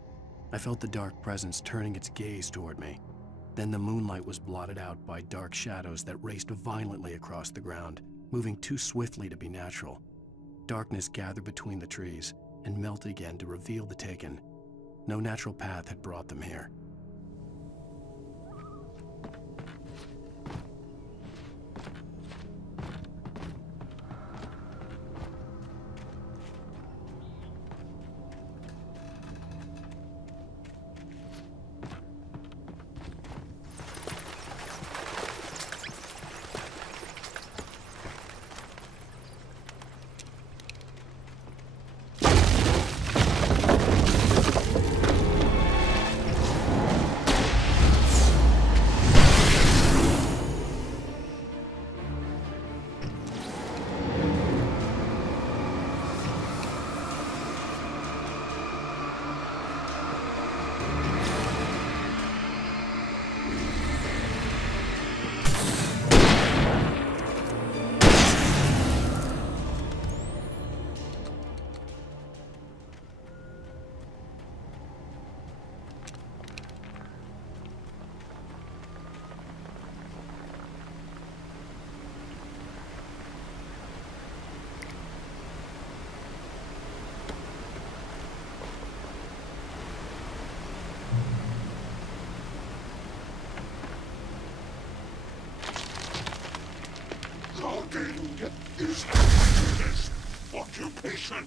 I felt the dark presence turning its gaze toward me. Then the moonlight was blotted out by dark shadows that raced violently across the ground, moving too swiftly to be natural. Darkness gathered between the trees and melted again to reveal the Taken. No natural path had brought them here. Logging is the hardest occupation.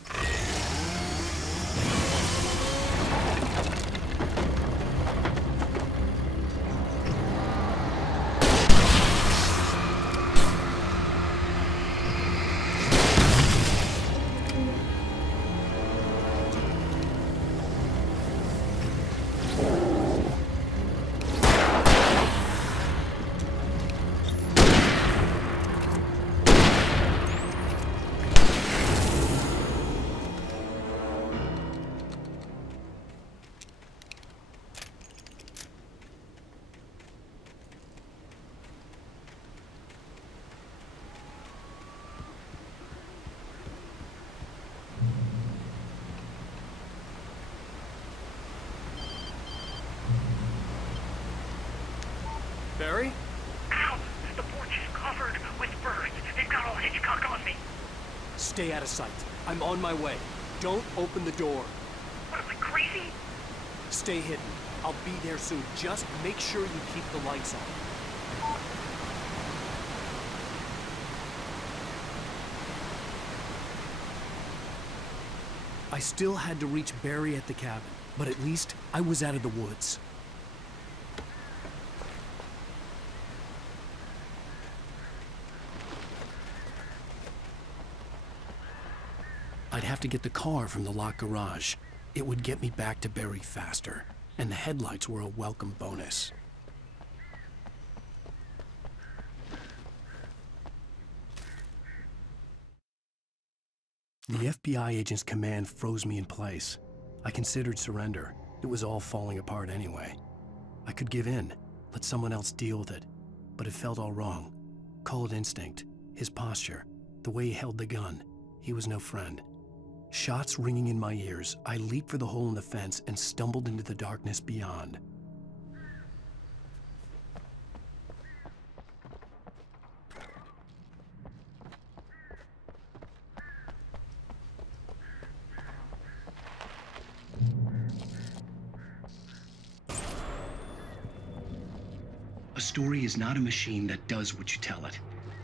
Stay out of sight. I'm on my way. Don't open the door. What, am I crazy? Stay hidden. I'll be there soon. Just make sure you keep the lights on. I still had to reach Barry at the cabin, but at least I was out of the woods. I'd have to get the car from the locked garage. It would get me back to Barry faster, and the headlights were a welcome bonus. The FBI agent's command froze me in place. I considered surrender. It was all falling apart anyway. I could give in, let someone else deal with it, but it felt all wrong. Call it instinct, his posture, the way he held the gun. He was no friend. Shots ringing in my ears, I leaped for the hole in the fence and stumbled into the darkness beyond. A story is not a machine that does what you tell it.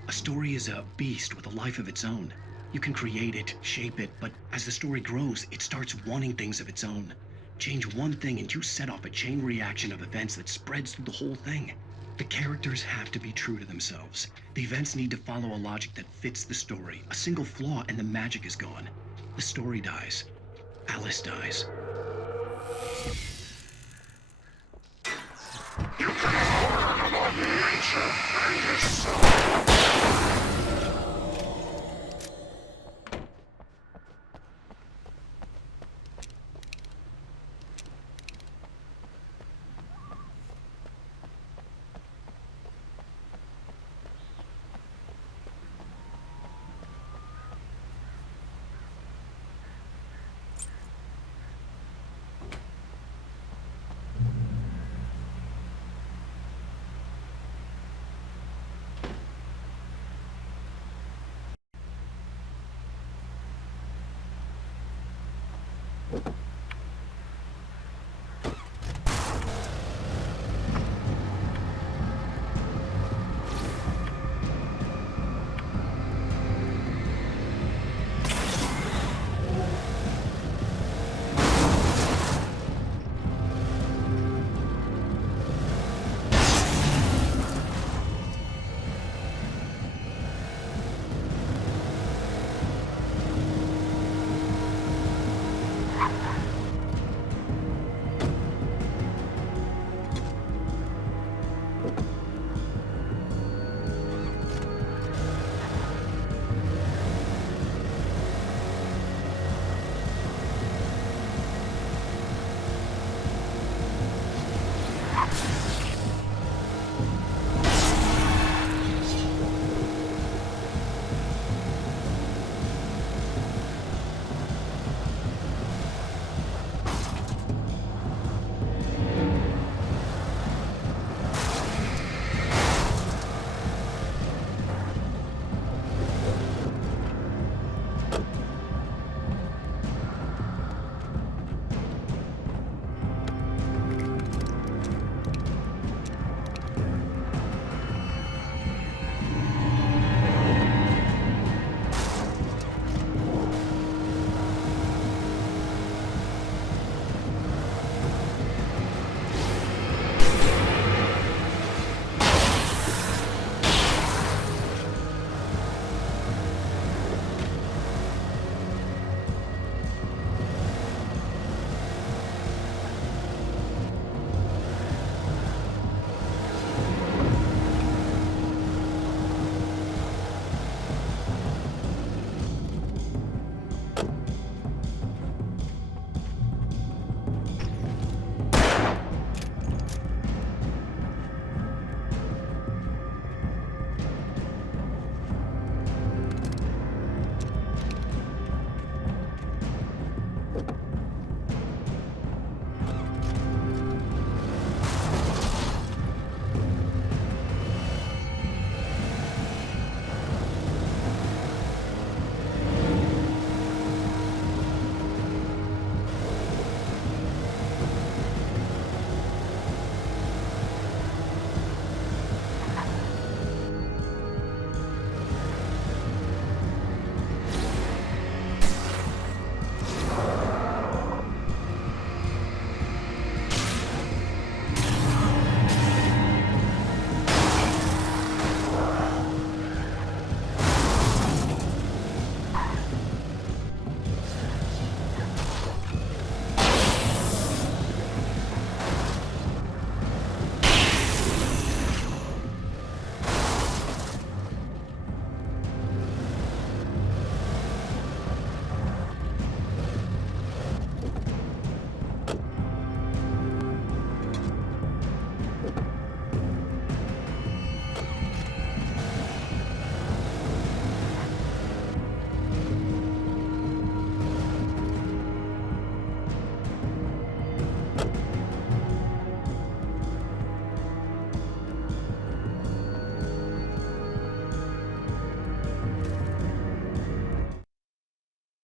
A story is a beast with a life of its own. You can create it, shape it, but as the story grows, it starts wanting things of its own. Change one thing and you set off a chain reaction of events that spreads through the whole thing. The characters have to be true to themselves. The events need to follow a logic that fits the story. A single flaw and the magic is gone. The story dies. Alice dies. You can learn about nature and yourself.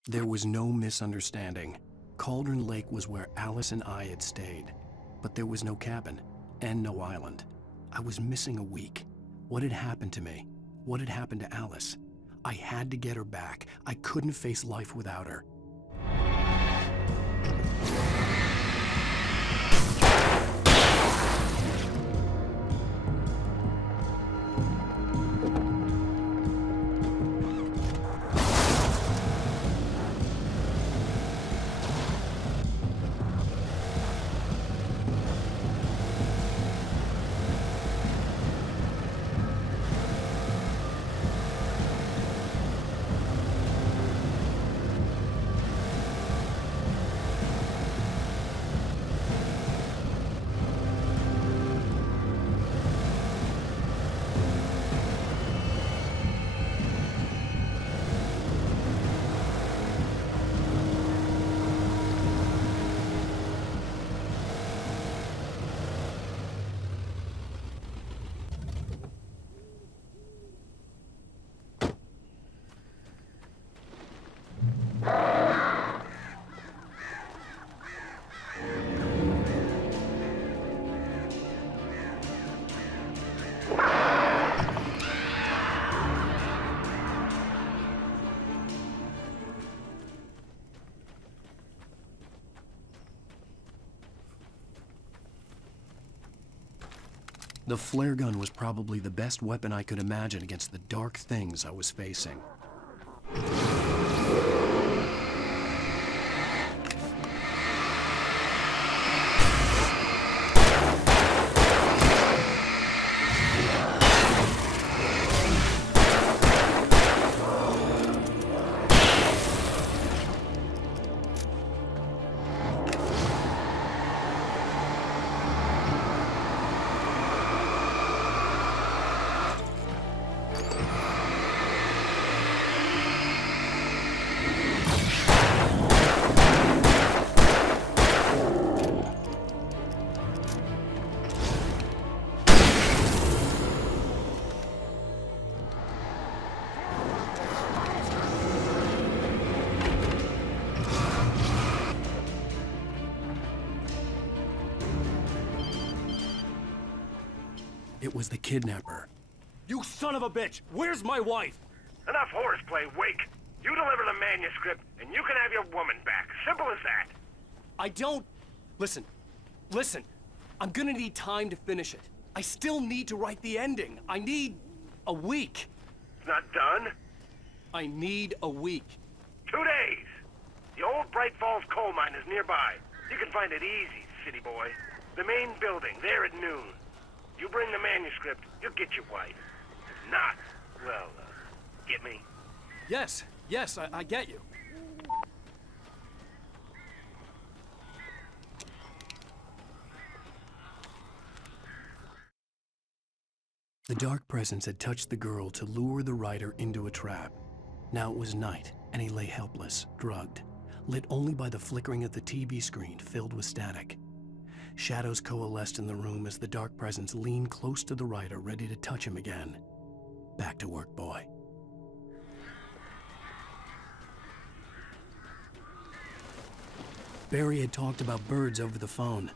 There was no misunderstanding. Cauldron Lake was where Alice and I had stayed, but there was no cabin and no island. I was missing a week. What had happened to me? What had happened to Alice? I had to get her back. I couldn't face life without her. The flare gun was probably the best weapon I could imagine against the dark things I was facing. It was the kidnapper. You son of a bitch! Where's my wife? Enough horseplay, Wake. You deliver the manuscript, and you can have your woman back. Simple as that. I don't... Listen. I'm gonna need time to finish it. I still need to write the ending. I need a week. It's not done? I need a week. 2 days. The old Bright Falls coal mine is nearby. You can find it easy, city boy. The main building, there at noon. You bring the manuscript, you'll get your wife. If not, well, get me? Yes, I get you. The dark presence had touched the girl to lure the writer into a trap. Now it was night, and he lay helpless, drugged, lit only by the flickering of the TV screen filled with static. Shadows coalesced in the room as the dark presence leaned close to the writer, ready to touch him again. Back to work, boy. Barry had talked about birds over the phone.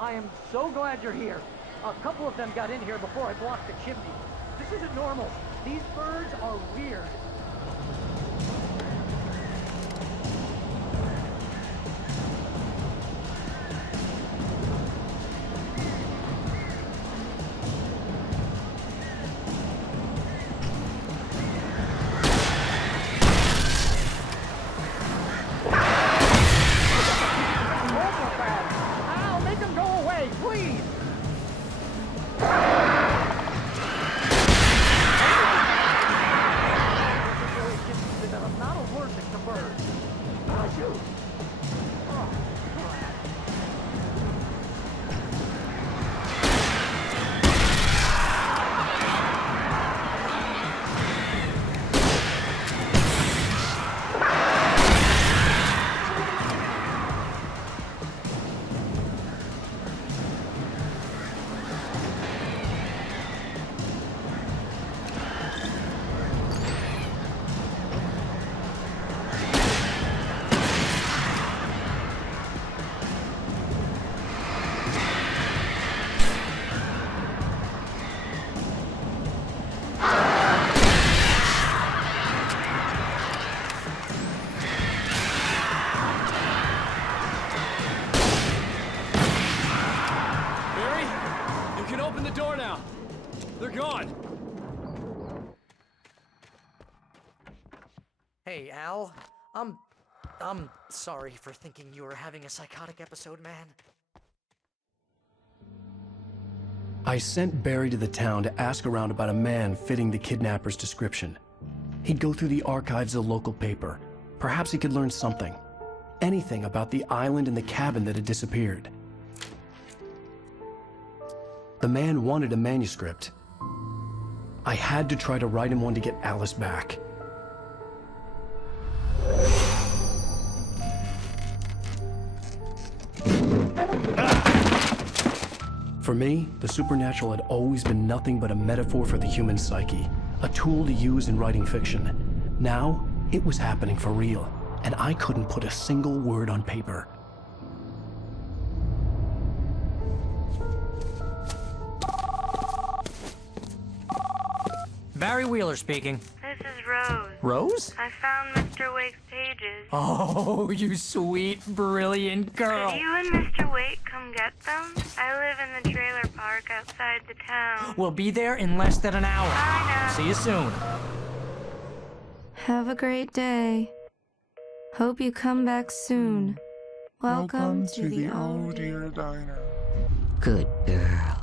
I am so glad you're here. A couple of them got in here before I blocked the chimney. This isn't normal. These birds are weird. on! Hey, Al. I'm sorry for thinking you were having a psychotic episode, man. I sent Barry to the town to ask around about a man fitting the kidnapper's description. He'd go through the archives of the local paper. Perhaps he could learn something. Anything about the island and the cabin that had disappeared. The man wanted a manuscript. I had to try to write him one to get Alice back. For me, the supernatural had always been nothing but a metaphor for the human psyche, a tool to use in writing fiction. Now, it was happening for real, and I couldn't put a single word on paper. Barry Wheeler speaking. This is Rose. Rose? I found Mr. Wake's pages. Oh, you sweet, brilliant girl. Could you and Mr. Wake come get them? I live in the trailer park outside the town. We'll be there in less than an hour. Bye now. See you soon. Have a great day. Hope you come back soon. Welcome to the Old Dear Diner. Good girl.